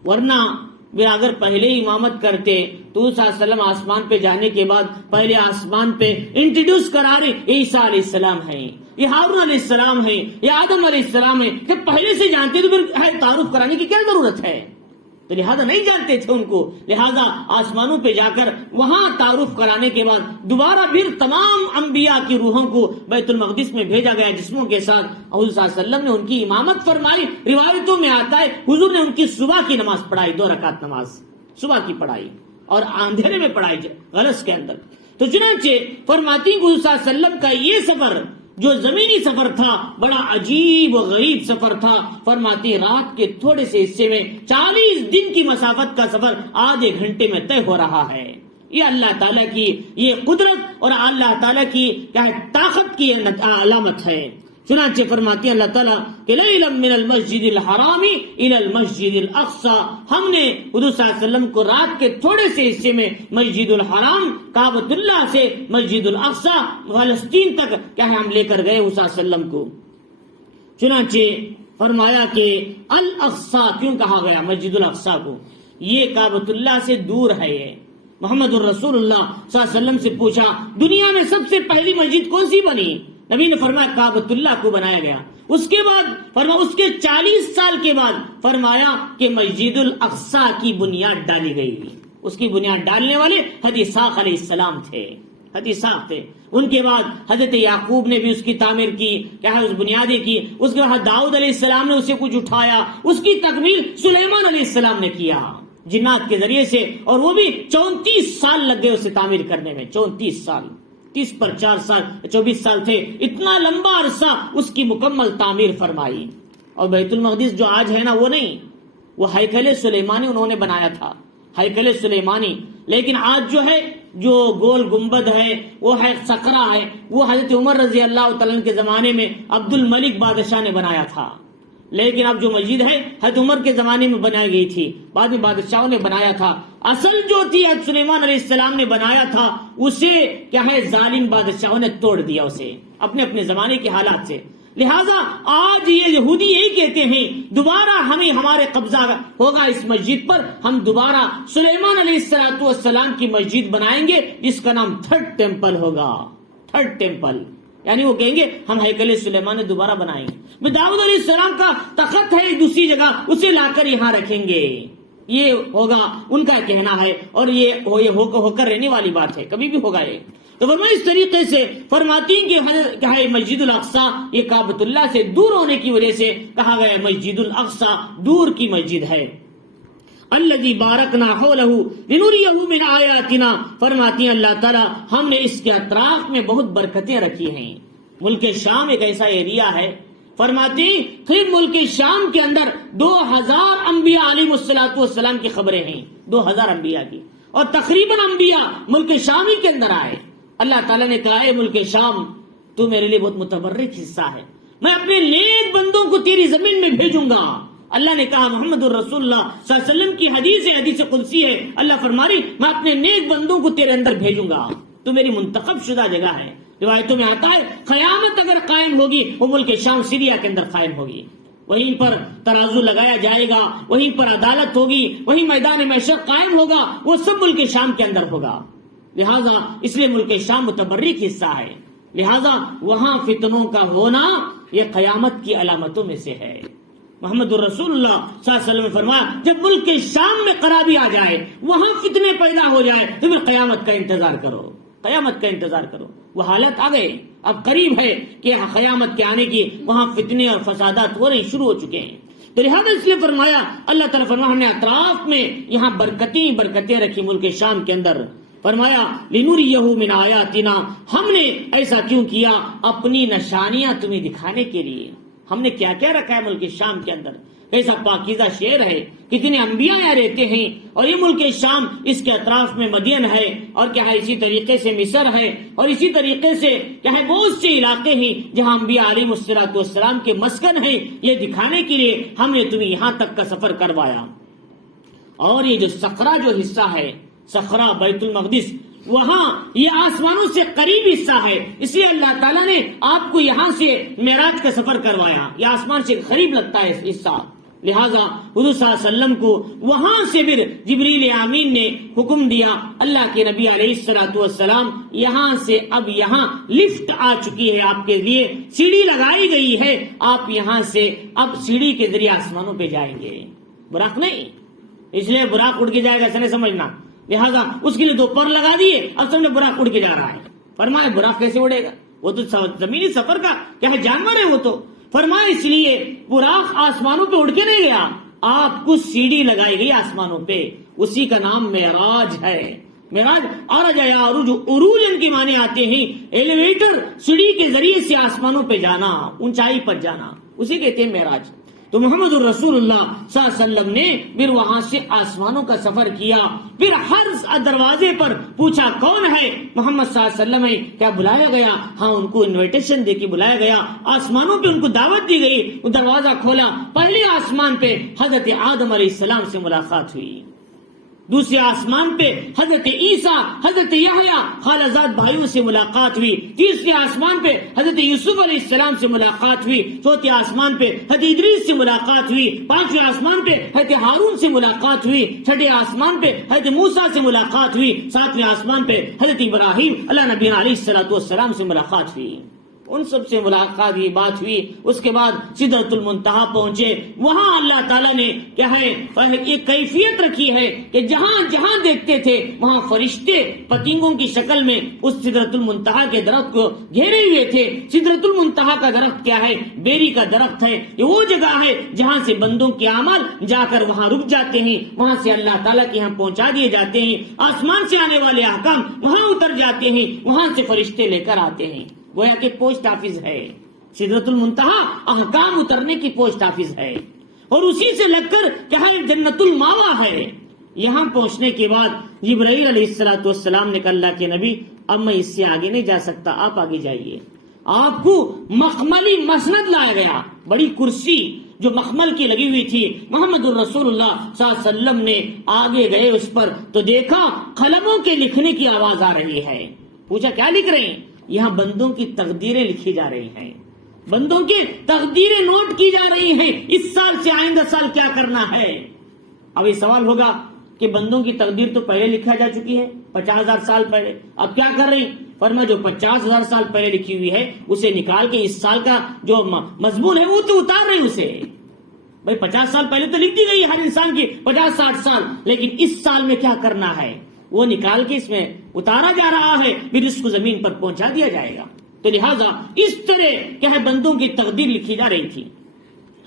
ورنہ اگر پہلے امامت کرتے تو صلی اللہ علیہ وسلم آسمان پہ جانے کے بعد پہلے آسمان پہ انٹروڈیوس کرا رہے عیسیٰ علیہ السلام ہیں، یہ ہارون علیہ السلام ہیں، یہ آدم علیہ السلام ہیں، کہ پہلے سے جانتے تو پھر تعارف کرانے کی کیا ضرورت ہے؟ تو لہذا نہیں جانتے تھے ان کو. لہذا آسمانوں پہ جا کر وہاں تعارف کرانے کے بعد دوبارہ پھر تمام انبیاء کی روحوں کو بیت المقدس میں بھیجا گیا جسموں کے ساتھ. حضور صلی اللہ علیہ وسلم نے ان کی امامت فرمائی. روایتوں میں آتا ہے حضور نے ان کی صبح کی نماز پڑھائی، 2 رکعت نماز صبح کی پڑھائی اور اندھیرے میں پڑھائی غلس کے اندر. تو چنانچہ فرماتی ہیں حضور صلی اللہ علیہ وسلم کا یہ سفر جو زمینی سفر تھا بڑا عجیب و غریب سفر تھا. فرماتی رات کے تھوڑے سے حصے میں 40 دن کی مسافت کا سفر آدھے گھنٹے میں طے ہو رہا ہے. یہ اللہ تعالیٰ کی یہ قدرت اور اللہ تعالیٰ کی کیا طاقت کی علامت ہے. چنانچہ فرماتی اللہ تعالیٰ کہ لیلا من المسجد الحرام الى المسجد الاقصى، ہم نے حضور صلی اللہ علیہ وسلم کو رات کے تھوڑے سے حصے میں مسجد الحرام کعبۃ اللہ سے مسجد الاقصى فلسطین تک کیا ہم لے کر گئے حضور صلی اللہ علیہ وسلم کو. چنانچہ فرمایا کہ الاقصى کیوں کہا گیا مسجد الاقصى کو؟ یہ کعبۃ اللہ سے دور ہے. یہ محمد الرسول اللہ صلی اللہ علیہ وسلم سے پوچھا دنیا میں سب سے پہلی مسجد کون سی بنی؟ نبی نے فرمایا کعبۃ اللہ کو بنایا گیا. اس کے بعد فرمایا اس کے 40 سال کے بعد فرمایا کہ مسجد الاقصیٰ کی بنیاد ڈالی گئی. اس کی بنیاد ڈالنے والے حضرت اسحاق علیہ السلام تھے، حضرت اسحاق تھے. ان کے بعد حضرت یعقوب نے بھی اس کی تعمیر کی، کیا ہے اس بنیادیں کی. اس کے بعد داؤد علیہ السلام نے اسے کچھ اٹھایا، اس کی تکمیل سلیمان علیہ السلام نے کیا جنات کے ذریعے سے، اور وہ بھی 34 سال لگ گئے اسے تعمیر کرنے میں. 34 سال، 30 پر 4 سال 24 سال تھے. اتنا لمبا عرصہ اس کی مکمل تعمیر فرمائی. اور بیت المقدس جو آج ہے نا وہ نہیں، وہ ہیکل سلیمانی انہوں نے بنایا تھا. ہیکل سلیمانی لیکن آج جو ہے جو گول گنبد ہے وہ ہے سقرہ ہے، وہ حضرت عمر رضی اللہ تعالیٰ کے زمانے میں عبد الملک بادشاہ نے بنایا تھا، لیکن اب جو مسجد ہے حضرت عمر کے زمانے میں بنائی گئی تھی، بعد میں بادشاہوں نے بنایا تھا۔ اصل جو تھی حضرت سلیمان علیہ السلام نے بنایا تھا، اسے کیا ہے ظالم بادشاہوں نے توڑ دیا اسے اپنے اپنے زمانے کے حالات سے۔ لہٰذا آج یہ یہودی یہی کہتے ہیں دوبارہ ہمیں ہمارے قبضہ ہوگا اس مسجد پر، ہم دوبارہ سلیمان علیہ السلام کی مسجد بنائیں گے جس کا نام تھرڈ ٹیمپل ہوگا، تھرڈ ٹیمپل، یعنی وہ کہیں گے ہم ہیکل سلیمان نے دوبارہ بنائیں گے، داؤد علیہ السلام کا تخت ہے دوسری جگہ اسے لا کر یہاں رکھیں گے، یہ ہوگا ان کا کہنا ہے، اور یہ ہو کر رہنے والی بات ہے، کبھی بھی ہوگا یہ۔ تو فرمایا اس طریقے سے فرماتی کہ مسجد الاقصی یہ کعبۃ اللہ سے دور ہونے کی وجہ سے کہا گیا مسجد الاقصی دور کی مسجد ہے۔ الذی بارکنا حولہ لنریہ من آیاتنا، فرماتی ہیں اللہ تعالیٰ ہم نے اس کے اطراف میں بہت برکتیں رکھی ہیں۔ ملک شام ایک ایسا ایریا ہے، فرماتی پھر ملک شام کے اندر 2000 انبیاء علیہ السلام کی خبریں ہیں، 2000 انبیاء کی، اور تقریباً انبیاء ملک شامی کے اندر آئے۔ اللہ تعالیٰ نے کہا اے ملک شام تو میرے لیے بہت متبرک حصہ ہے، میں اپنے نیک بندوں کو تیری زمین میں بھیجوں گا۔ اللہ نے کہا محمد الرسول اللہ صلی اللہ علیہ وسلم کی حدیث ہے، حدیث قدسی ہے، اللہ فرما رہی میں اپنے نیک بندوں کو تیرے اندر بھیجوں گا، تو میری منتخب شدہ جگہ ہے۔ روایتوں میں آتا ہے قیامت اگر قائم ہوگی وہ ملک شام سیریا کے اندر قائم ہوگی، وہیں پر ترازو لگایا جائے گا، وہیں پر عدالت ہوگی، وہیں میدان محشر قائم ہوگا، وہ سب ملک شام کے اندر ہوگا۔ لہذا اس لیے ملک شام متبرک حصہ ہے، لہذا وہاں فتنوں کا ہونا یہ قیامت کی علامتوں میں سے ہے۔ محمد الرسول اللہ صلی اللہ علیہ وسلم نے فرمایا جب ملک شام میں خرابی آ جائے، وہاں فتنے پیدا ہو جائے تو پھر قیامت کا انتظار کرو، قیامت کا انتظار کرو۔ وہ حالت آ گئے، اب قریب ہے کہ قیامت کے آنے کی، وہاں فتنے اور فسادات ہو رہی شروع ہو چکے ہیں۔ تو لہٰذا اس لیے فرمایا اللہ تعالیٰ فرمایا ہم نے اطراف میں یہاں برکتیں رکھی ملک شام کے اندر، فرمایا لنریہ من آیاتنا، ہم نے ایسا کیوں کیا؟ اپنی نشانیاں تمہیں دکھانے کے لیے۔ ہم نے کیا کیا رکھا ہے ملک شام کے اندر، ایسا پاکیزہ شہر ہے، کتنے انبیاء یہاں رہتے ہیں، اور یہ ملک شام اس کے اطراف میں مدین ہے، اور کیا ہے اسی طریقے سے مصر ہے، اور اسی طریقے سے کیا ہے بہت سے علاقے ہیں جہاں انبیاء علیہ السلام کے مسکن ہیں، یہ دکھانے کے لیے ہم نے تمہیں یہاں تک کا سفر کروایا۔ اور یہ جو صخرہ جو حصہ ہے، صخرہ بیت المقدس، وہاں یہ آسمانوں سے قریب حصہ ہے، اس لیے اللہ تعالیٰ نے آپ کو یہاں سے معراج کا سفر کروایا، یہ آسمان سے قریب لگتا ہے حصہ، لہٰذا حضور صلی اللہ علیہ وسلم کو وہاں سے پھر جبریل امین نے حکم دیا، اللہ کے نبی علیہ السلام یہاں سے اب یہاں لفٹ آ چکی ہے، آپ کے لیے سیڑھی لگائی گئی ہے، آپ یہاں سے اب سیڑھی کے ذریعے آسمانوں پہ جائیں گے، براق نہیں، اس لیے براق اڑ کے جائے گا ایسا نہیں سمجھنا، لہٰذا اس کے لیے دو پر لگا دیے، اب سمجھے براق اڑ کے جا رہا ہے۔ فرمایا براق کیسے اڑے گا، وہ تو زمینی سفر کا کیا ہے جانور ہے وہ تو، فرمایا اس لیے براق آسمانوں پہ اڑ کے نہیں گیا، آپ کو سیڑھی لگائی گئی آسمانوں پہ، اسی کا نام معراج ہے۔ معراج عرج یا عروج ان کے معنی آتے ہیں ایلیویٹر، سیڑھی کے ذریعے سے آسمانوں پہ جانا، اونچائی پر جانا، اسی کہتے ہیں معراج۔ تو محمد الرسول اللہ صلی اللہ علیہ وسلم نے پھر وہاں سے آسمانوں کا سفر کیا، پھر ہر دروازے پر پوچھا کون ہے، محمد صلی اللہ علیہ وسلم ہے، کیا بلایا گیا؟ ہاں، ان کو انویٹیشن دے کے بلایا گیا، آسمانوں پہ ان کو دعوت دی گئی، وہ دروازہ کھولا، پہلے آسمان پہ حضرت آدم علیہ السلام سے ملاقات ہوئی، دوسرے آسمان پہ حضرت عیسیٰ، حضرت یحییٰ خالزاد بھائیوں سے ملاقات ہوئی، تیسرے آسمان پہ حضرت یوسف علیہ السلام سے ملاقات ہوئی، چوتھے آسمان پہ حضرت ادریس سے ملاقات ہوئی، پانچویں آسمان پہ حضرت ہارون سے ملاقات ہوئی، چھٹے آسمان پہ حضرت موسیٰ سے ملاقات ہوئی، ساتویں آسمان پہ حضرت ابراہیم اللہ نبی علیہ السلام سے ملاقات ہوئی، ان سب سے ملاقات کی بات ہوئی۔ اس کے بعد سدرۃ المنتہا پہنچے، وہاں اللہ تعالیٰ نے کیا ہے ایک کیفیت رکھی ہے کہ جہاں جہاں دیکھتے تھے وہاں فرشتے پتنگوں کی شکل میں اس سدرۃ المنتہا کے درخت کو گھیرے ہوئے تھے۔ سدرۃ المنتہا کا درخت کیا ہے؟ بیری کا درخت ہے، یہ وہ جگہ ہے جہاں سے بندوں کے اعمال جا کر وہاں رک جاتے ہیں، وہاں سے اللہ تعالیٰ کے یہاں پہنچا دیے جاتے ہیں، آسمان سے آنے والے احکام وہاں اتر جاتے ہیں، وہاں سے فرشتے لے کر آتے ہیں، گویا کہ پوسٹ آفس ہے سدرۃ المنتہا، احکام اترنے کی پوسٹ آفس ہے، اور اسی سے لگ کر کیا ہے جنت الماوا ہے، یہاں پہنچنے کے بعد جبرائیل علیہ السلام نے کہا اللہ کے نبی اب میں اس سے آگے نہیں جا سکتا، آپ آگے جائیے۔ آپ کو مخملی مسند لایا گیا، بڑی کرسی جو مخمل کی لگی ہوئی تھی، محمد الرسول اللہ صلی اللہ علیہ وسلم نے آگے گئے اس پر تو دیکھا قلموں کے لکھنے کی آواز آ رہی ہے۔ پوچھا کیا لکھ رہے ہیں؟ یہاں بندوں کی تقدیریں لکھی جا رہی ہیں، بندوں کی تقدیریں نوٹ کی جا رہی ہیں، اس سال سے آئندہ سال کیا کرنا ہے۔ اب یہ سوال ہوگا کہ بندوں کی تقدیر تو پہلے لکھا جا چکی ہے 50,000 سال پہلے، اب کیا کر رہی؟ فرمایا جو 50,000 سال پہلے لکھی ہوئی ہے اسے نکال کے اس سال کا جو مضمون ہے وہ تو اتار رہے اسے۔ بھائی 50 سال پہلے تو لکھ دی گئی ہر انسان کی 50-60 سال، لیکن اس سال میں کیا کرنا ہے وہ نکال کے اس میں اتارا جا رہا ہے، پھر اس کو زمین پر پہنچا دیا جائے گا۔ تو لہٰذا اس طرح کیا ہے بندوں کی تقدیر لکھی جا رہی تھی۔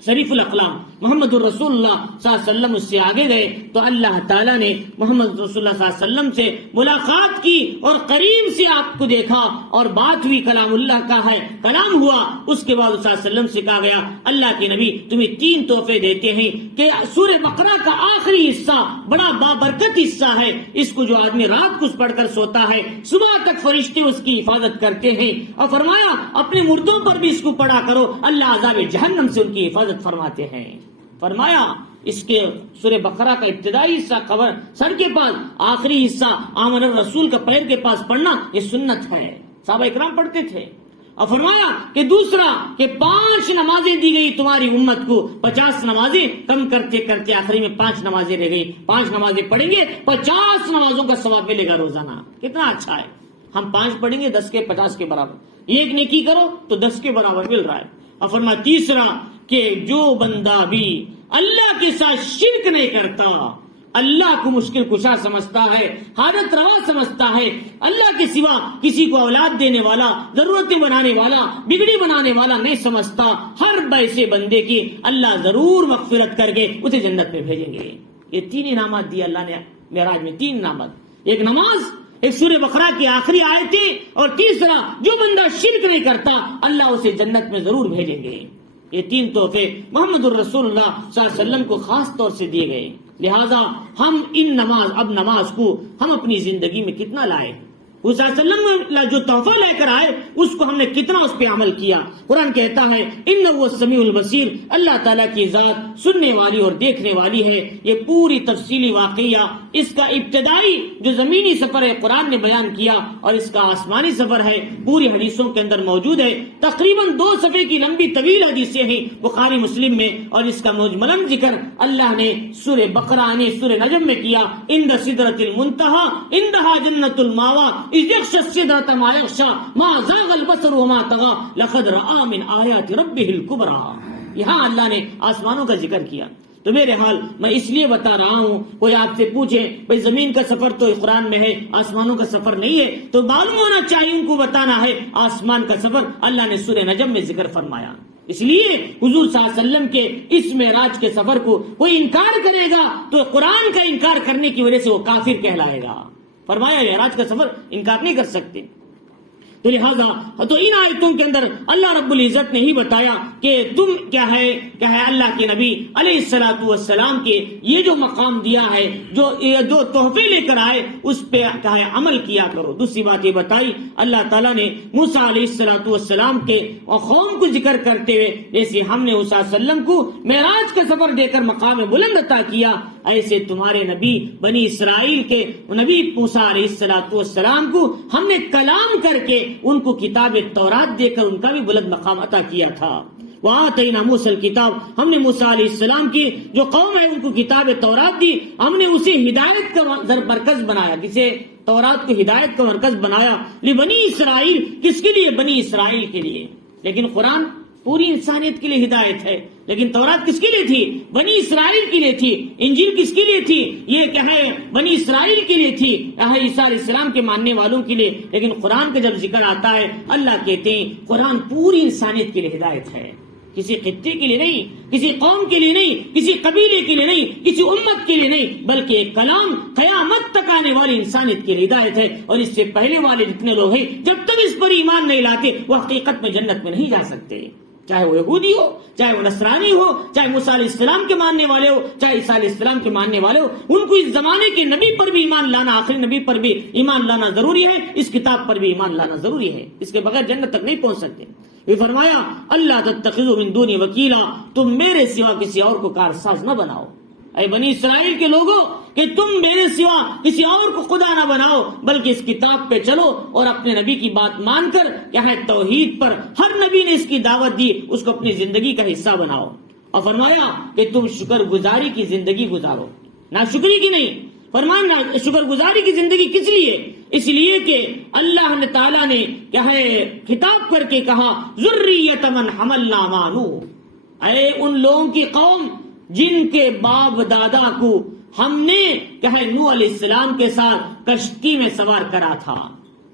شریف الاقلام محمد الرسول اللہ صلی اللہ علیہ وسلم اس سے آگے گئے تو اللہ تعالیٰ نے محمد رسول اللہ صلی اللہ علیہ وسلم سے ملاقات کی اور قریب سے آپ کو دیکھا اور بات ہوئی، کلام اللہ کا ہے، کلام ہوا۔ اس کے بعد صلی اللہ علیہ وسلم سے کہا گیا اللہ کے نبی تمہیں 3 تحفے دیتے ہیں کہ سورہ بقرہ کا آخری حصہ بڑا بابرکت حصہ ہے، اس کو جو آدمی رات کو پڑھ کر سوتا ہے صبح تک فرشتے اس کی حفاظت کرتے ہیں، اور فرمایا اپنے مردوں پر بھی اس کو پڑھا کرو، اللہ عذاب جہنم سے ان کی حفاظت فرماتے ہیں۔ فرمایا اس کے سورہ بقرہ کا ابتدائی حصہ قبر سر کے پاس، آخری حصہ آمن الرسول کا پیر کے پاس پڑھنا یہ سنت ہے، صحابہ اکرام پڑھتے تھے۔ اور فرمایا کہ دوسرا کہ 5 نمازیں دی گئی تمہاری امت کو، 50 نمازیں کم کرتے کرتے آخری میں 5 نمازیں رہ گئی، 5 نمازیں پڑھیں گے 50 نمازوں کا ثواب ملے گا روزانہ۔ کتنا اچھا ہے، ہم 5 پڑھیں گے 10 کے 50 کے برابر، ایک نیکی کرو تو 10 کے برابر مل رہا ہے۔ اور فرمایا تیسرا کہ جو بندہ بھی اللہ کے ساتھ شرک نہیں کرتا، اللہ کو مشکل کشا سمجھتا ہے، حاجت روا سمجھتا ہے، اللہ کے سوا کسی کو اولاد دینے والا، ضرورتیں بنانے والا، بگڑی بنانے والا نہیں سمجھتا، ہر ایسے بندے کی اللہ ضرور مغفرت کر کے اسے جنت میں بھیجیں گے۔ یہ 3 انعامات دیے اللہ نے معراج میں، 3 انعامات، ایک نماز، ایک سورہ بقرہ کی آخری آیتیں، اور تیسرا جو بندہ شرک نہیں کرتا اللہ اسے جنت میں ضرور بھیجیں گے۔ یہ 3 تحفے محمد الرسول اللہ صلی اللہ علیہ وسلم کو خاص طور سے دیے گئے۔ لہذا ہم اب نماز کو ہم اپنی زندگی میں کتنا لائے، اس صلی اللہ علیہ وسلم جو تحفہ لے کر آئے اس کو ہم نے کتنا اس پہ عمل کیا۔ قرآن کہتا ہے انہ السمیع البصیر، اللہ تعالیٰ کی ذات سننے والی اور دیکھنے والی ہے۔ یہ پوری تفصیلی واقعہ اس کا ابتدائی جو زمینی سفر ہے قرآن نے بیان کیا، اور اس کا آسمانی سفر ہے پوری حدیثوں کے اندر موجود ہے۔ تقریباً 2 صفحے کی لمبی طویل حدیثیں ہیں بخاری مسلم میں، اور اس کا مجملاً ذکر اللہ نے سورہ بقرہ نے سورہ نجم میں کیا۔ عند سدرۃ المنتہی عندہا جنۃ الماویٰ اذ یغشی السدرۃ ما یغشی ما زاغ البصر وما طغی لقد رأى من آیات ربہ الکبریٰ۔ یہاں اللہ نے آسمانوں کا ذکر کیا۔ تو میرے حال میں اس لیے بتا رہا ہوں، کوئی آپ سے پوچھے بھائی زمین کا سفر تو قرآن میں ہے، آسمانوں کا سفر نہیں ہے، تو معلوم ہونا چاہیے ان کو بتانا ہے آسمان کا سفر اللہ نے سورہ نجم میں ذکر فرمایا۔ اس لیے حضور صلی اللہ علیہ وسلم کے اس معراج کے سفر کو کوئی انکار کرے گا تو قرآن کا انکار کرنے کی وجہ سے وہ کافر کہلائے گا۔ فرمایا معراج کا سفر انکار نہیں کر سکتے۔ تو لہذا تو ان آیتوں کے اندر اللہ رب العزت نے ہی بتایا کہ تم کیا ہے اللہ کے نبی علیہ الصلوۃ والسلام کے یہ جو مقام دیا ہے، جو تحفے لے کر آئے اس پہ کیا ہے عمل کیا کرو۔ دوسری بات یہ بتائی اللہ تعالیٰ نے موسیٰ علیہ الصلوۃ والسلام کے قوم کو ذکر کرتے ہوئے جیسے ہم نے موسیٰ علیہ السلام کو معراج کا سفر دے کر مقام بلند عطا کیا، ایسے تمہارے نبی بنی اسرائیل کے نبی موسیٰ علیہ الصلوۃ والسلام کو ہم نے کلام کر کے ان کو کتاب تورات دے کر ان کا بھی بلند مقام عطا کیا تھا۔ وآتینا موسیٰ الکتاب، ہم نے موسیٰ علیہ السلام کی جو قوم ہے ان کو کتاب تورات دی، ہم نے اسے ہدایت کا مرکز بنایا، کسے تورات کو ہدایت کا مرکز بنایا لبنی اسرائیل، کس کے لیے؟ بنی اسرائیل کے لیے۔ لیکن قرآن پوری انسانیت کے لیے ہدایت ہے، لیکن تورات کس کے لیے تھی؟ بنی اسرائیل کے لیے تھی۔ انجیل کس کے لیے تھی؟ یہ کیا ہے بنی اسرائیل کے لیے تھی، عیسیٰ علیہ السلام کے ماننے والوں کے لیے۔ لیکن قرآن کا جب ذکر آتا ہے اللہ کہتے ہیں قرآن پوری انسانیت کے لیے ہدایت ہے، کسی خطے کے لیے نہیں، کسی قوم کے لیے نہیں، کسی قبیلے کے لیے نہیں، کسی امت کے لیے نہیں، بلکہ ایک کلام قیامت تک آنے والی انسانیت کے لیے ہدایت ہے۔ اور اس سے پہلے والے جتنے لوگ ہیں جب تک اس پر ایمان نہیں لاتے وہ حقیقت میں جنت میں نہیں جا سکتے۔ چاہے وہ یہودی ہو، چاہے وہ نصرانی ہو، چاہے موسیٰ علیہ السلام کے ماننے والے ہو، چاہے عیسیٰ علیہ السلام کے ماننے والے ہو، ان کو اس زمانے کے نبی پر بھی ایمان لانا، آخری نبی پر بھی ایمان لانا ضروری ہے، اس کتاب پر بھی ایمان لانا ضروری ہے، اس کے بغیر جنت تک نہیں پہنچ سکتے۔ یہ فرمایا اللہ تتخذوا من دونی وکیلا، تم میرے سوا کسی اور کو کارساز نہ بناؤ۔ اے بنی اسرائیل کے لوگوں کہ تم میرے سوا کسی اور کو خدا نہ بناؤ، بلکہ اس کتاب پہ چلو اور اپنے نبی کی بات مان کر کیا ہے توحید پر ہر نبی نے اس کی دعوت دی، اس کو اپنی زندگی کا حصہ بناؤ۔ اور فرمایا کہ تم شکر گزاری کی زندگی گزارو، ناشکری کی نہیں۔ فرمایا شکر گزاری کی زندگی کس لیے؟ اس لیے کہ اللہ تعالیٰ نے کیا ہے خطاب کر کے کہا ذریۃ من حملنا مع نوح، اے ان لوگوں کی قوم جن کے باپ دادا کو ہم نے کیا ہے نوح علیہ السلام کے ساتھ کشتی میں سوار کرا تھا۔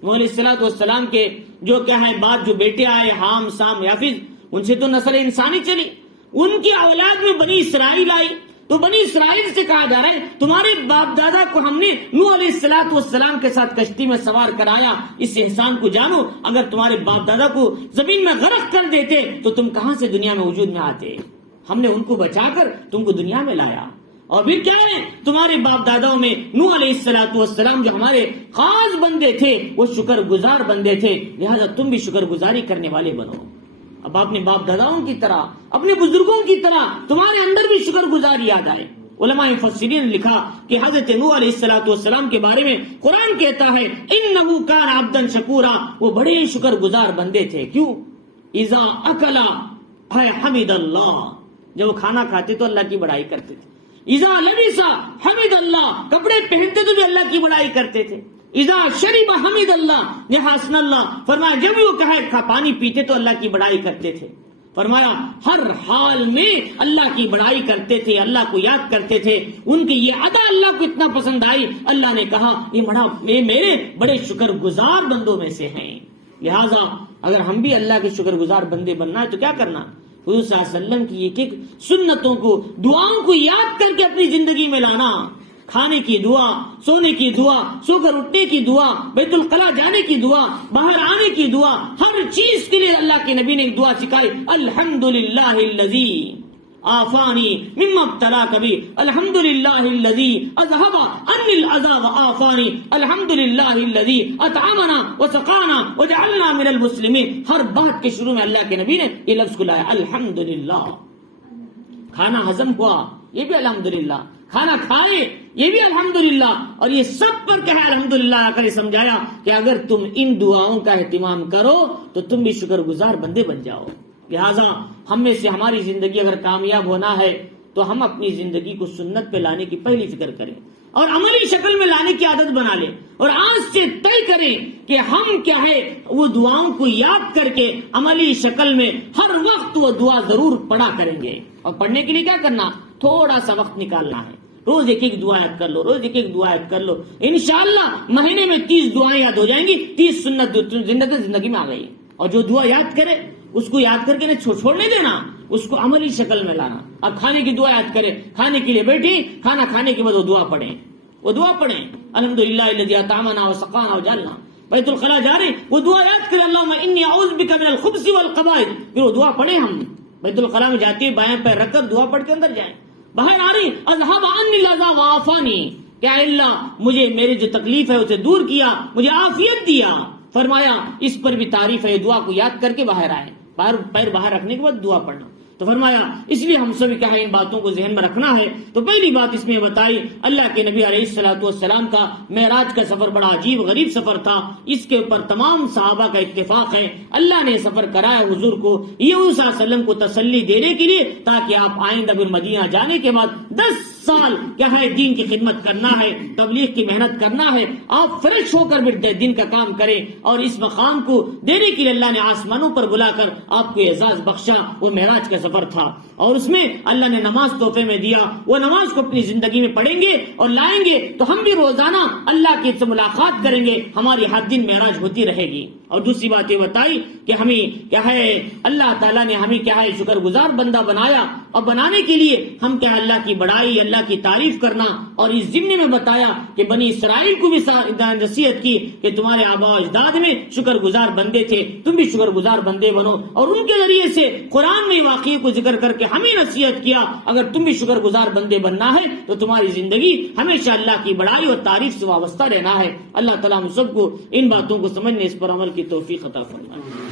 نوح علیہ السلام کے جو کیا ہے بعد جو بیٹے آئے حام سام یافز، ان سے تو نسل انسانی چلی، ان کی اولاد میں بنی اسرائیل آئی، تو بنی اسرائیل سے کہا جا رہا ہے تمہارے باپ دادا کو ہم نے نوح علیہ السلام کے ساتھ کشتی میں سوار کرایا، اس احسان کو جانو، اگر تمہارے باپ دادا کو زمین میں غرق کر دیتے تو تم کہاں سے دنیا میں وجود میں آتے؟ ہم نے ان کو بچا کر تم کو دنیا میں لایا۔ اور پھر کیا ہے تمہارے باپ داداؤں میں نوح علیہ السلام جو ہمارے خاص بندے تھے وہ شکر گزار بندے تھے، لہذا تم بھی شکر گزاری کرنے والے بنو۔ اب اپنے باپ داداؤں کی طرح اپنے بزرگوں کی طرح تمہارے اندر بھی شکر گزاری یاد آئے۔ علماء مفسرین نے لکھا کہ حضرت نوح علیہ السلام کے بارے میں قرآن کہتا ہے انہ کان عبدا شکورا، وہ بڑے شکر گزار بندے تھے۔ کیوں؟ اذا اکلا حمد اللہ، جب وہ کھانا کھاتے تو اللہ کی بڑائی کرتے تھے۔ اذا لبسا حمد اللہ، کپڑے پہنتے تو بھی اللہ کی بڑائی کرتے تھے۔ اذا شرب حمد اللہ یحسن اللہ، فرمایا جب وہ کہا پانی پیتے تو اللہ کی بڑائی کرتے تھے۔ فرمایا ہر حال میں اللہ کی بڑائی کرتے تھے، اللہ کو یاد کرتے تھے۔ ان کی یہ ادا اللہ کو اتنا پسند آئی، اللہ نے کہا یہ میرے بڑے شکر گزار بندوں میں سے ہیں۔ لہٰذا اگر ہم بھی اللہ کے شکر گزار بندے بننا ہے تو کیا کرنا؟ حضور صلی اللہ علیہ وسلم کی ایک ایک سنتوں کو، دعاؤں کو یاد کر کے اپنی زندگی میں لانا۔ کھانے کی دعا، سونے کی دعا، سو کر اٹھنے کی دعا، بیت الخلا جانے کی دعا، باہر آنے کی دعا، ہر چیز کے لیے اللہ کے نبی نے ایک دعا سکھائی، الحمدللہ الذی آفانی مما ابتلاک بہ، الحمدللہ الذی اذهب عني الاذى وآفانی، الحمدللہ الذی اطعمنا وسقانا وجعلنا من المسلمین۔ ہر بات کے شروع میں اللہ کے نبی نے یہ لفظ کو لایا الحمدللہ۔ کھانا ہضم ہوا یہ بھی الحمدللہ، کھانا کھائے یہ بھی الحمدللہ، اور یہ سب پر کہا الحمدللہ آ کر سمجھایا کہ اگر تم ان دعاؤں کا اہتمام کرو تو تم بھی شکر گزار بندے بن جاؤ۔ لہٰذا ہم میں سے ہماری زندگی اگر کامیاب ہونا ہے تو ہم اپنی زندگی کو سنت پہ لانے کی پہلی فکر کریں اور عملی شکل میں لانے کی عادت بنا لیں، اور آج سے طے کریں کہ ہم کیا ہے وہ دعاؤں کو یاد کر کے عملی شکل میں ہر وقت وہ دعا ضرور پڑھا کریں گے۔ اور پڑھنے کے لیے کیا کرنا؟ تھوڑا سا وقت نکالنا ہے، روز ایک ایک دعا یاد کر لو، روز ایک ایک دعا یاد کر لو، انشاءاللہ مہینے میں 30 دعائیں یاد ہو جائیں گی، 30 سنت زندگی میں آ گئی۔ اور جو دعا یاد کرے اس کو یاد کر کے نہیں چھوڑنے دینا، اس کو عملی شکل میں لانا۔ اب کھانے کی دعا یاد کرے، کھانے کے لیے بیٹھی، کھانا کھانے کے بعد وہ دعا پڑھیں، وہ دعا پڑھیں الحمدللہ الذی اطعمنا وسقانا وجعلنا، بیت الخلا جا رہے وہ دعا یاد کرے اللہم انی اعوذ بک من الخبث والخبائث، پھر وہ دعا پڑھیں۔ ہم بیت الخلا میں جاتے بائیں پیر رکھ کر دعا پڑھ کے اندر جائیں، باہر آ رہی اذهب عني الاذى وعافانی، کہ اللہ مجھے میری جو تکلیف ہے اسے دور کیا، مجھے عافیت دیا۔ فرمایا اس پر بھی تعریف ہے، دعا کو یاد کر کے باہر آئے، پیر باہر رکھنے کے بعد دعا پڑھنا۔ تو فرمایا اس لیے ہم سب کیا ہے ان باتوں کو ذہن میں رکھنا ہے۔ تو پہلی بات اس میں بتائی اللہ کے نبی علیہ السلام کا معراج کا سفر بڑا عجیب غریب سفر تھا، اس کے اوپر تمام صحابہ کا اتفاق ہے، اللہ نے سفر کرایا حضور کو یہ صلی اللہ علیہ وسلم کو تسلی دینے کے لیے تاکہ آپ آئندہ پھر مدینہ جانے کے بعد 10 سال کیا ہے دین کی خدمت کرنا ہے، تبلیغ کی محنت کرنا ہے، آپ فریش ہو کر بھی دین کا کام کریں۔ اور اس مقام کو دینے کے لیے اللہ نے آسمانوں پر بلا کر آپ کو اعزاز بخشا، وہ معراج کا سفر تھا، اور اس میں اللہ نے نماز تحفے میں دیا، وہ نماز کو اپنی زندگی میں پڑھیں گے اور لائیں گے تو ہم بھی روزانہ اللہ کی سے ملاقات کریں گے، ہماری ہر دن معراج ہوتی رہے گی۔ اور دوسری بات یہ بتائی کہ ہمیں کیا ہے اللہ تعالیٰ نے ہمیں کیا ہے شکر گزار بندہ بنایا، اور بنانے کے لیے ہم کیا اللہ کی بڑائی، اللہ اللہ کی تعریف کرنا، اور اس ضمن میں بتایا کہ بنی اسرائیل کو بھی نصیحت کی کہ تمہارے آباء و اجداد میں شکر گزار بندے تھے، تم بھی شکر گزار بندے بنو، اور ان کے ذریعے سے قرآن میں واقعے کو ذکر کر کے ہمیں نصیحت کیا اگر تم بھی شکر گزار بندے بننا ہے تو تمہاری زندگی ہمیشہ اللہ کی بڑائی اور تعریف سے وابستہ رہنا ہے۔ اللہ تعالیٰ ہم سب کو ان باتوں کو سمجھنے، اس پر عمل کی توفیق عطا فرمائے۔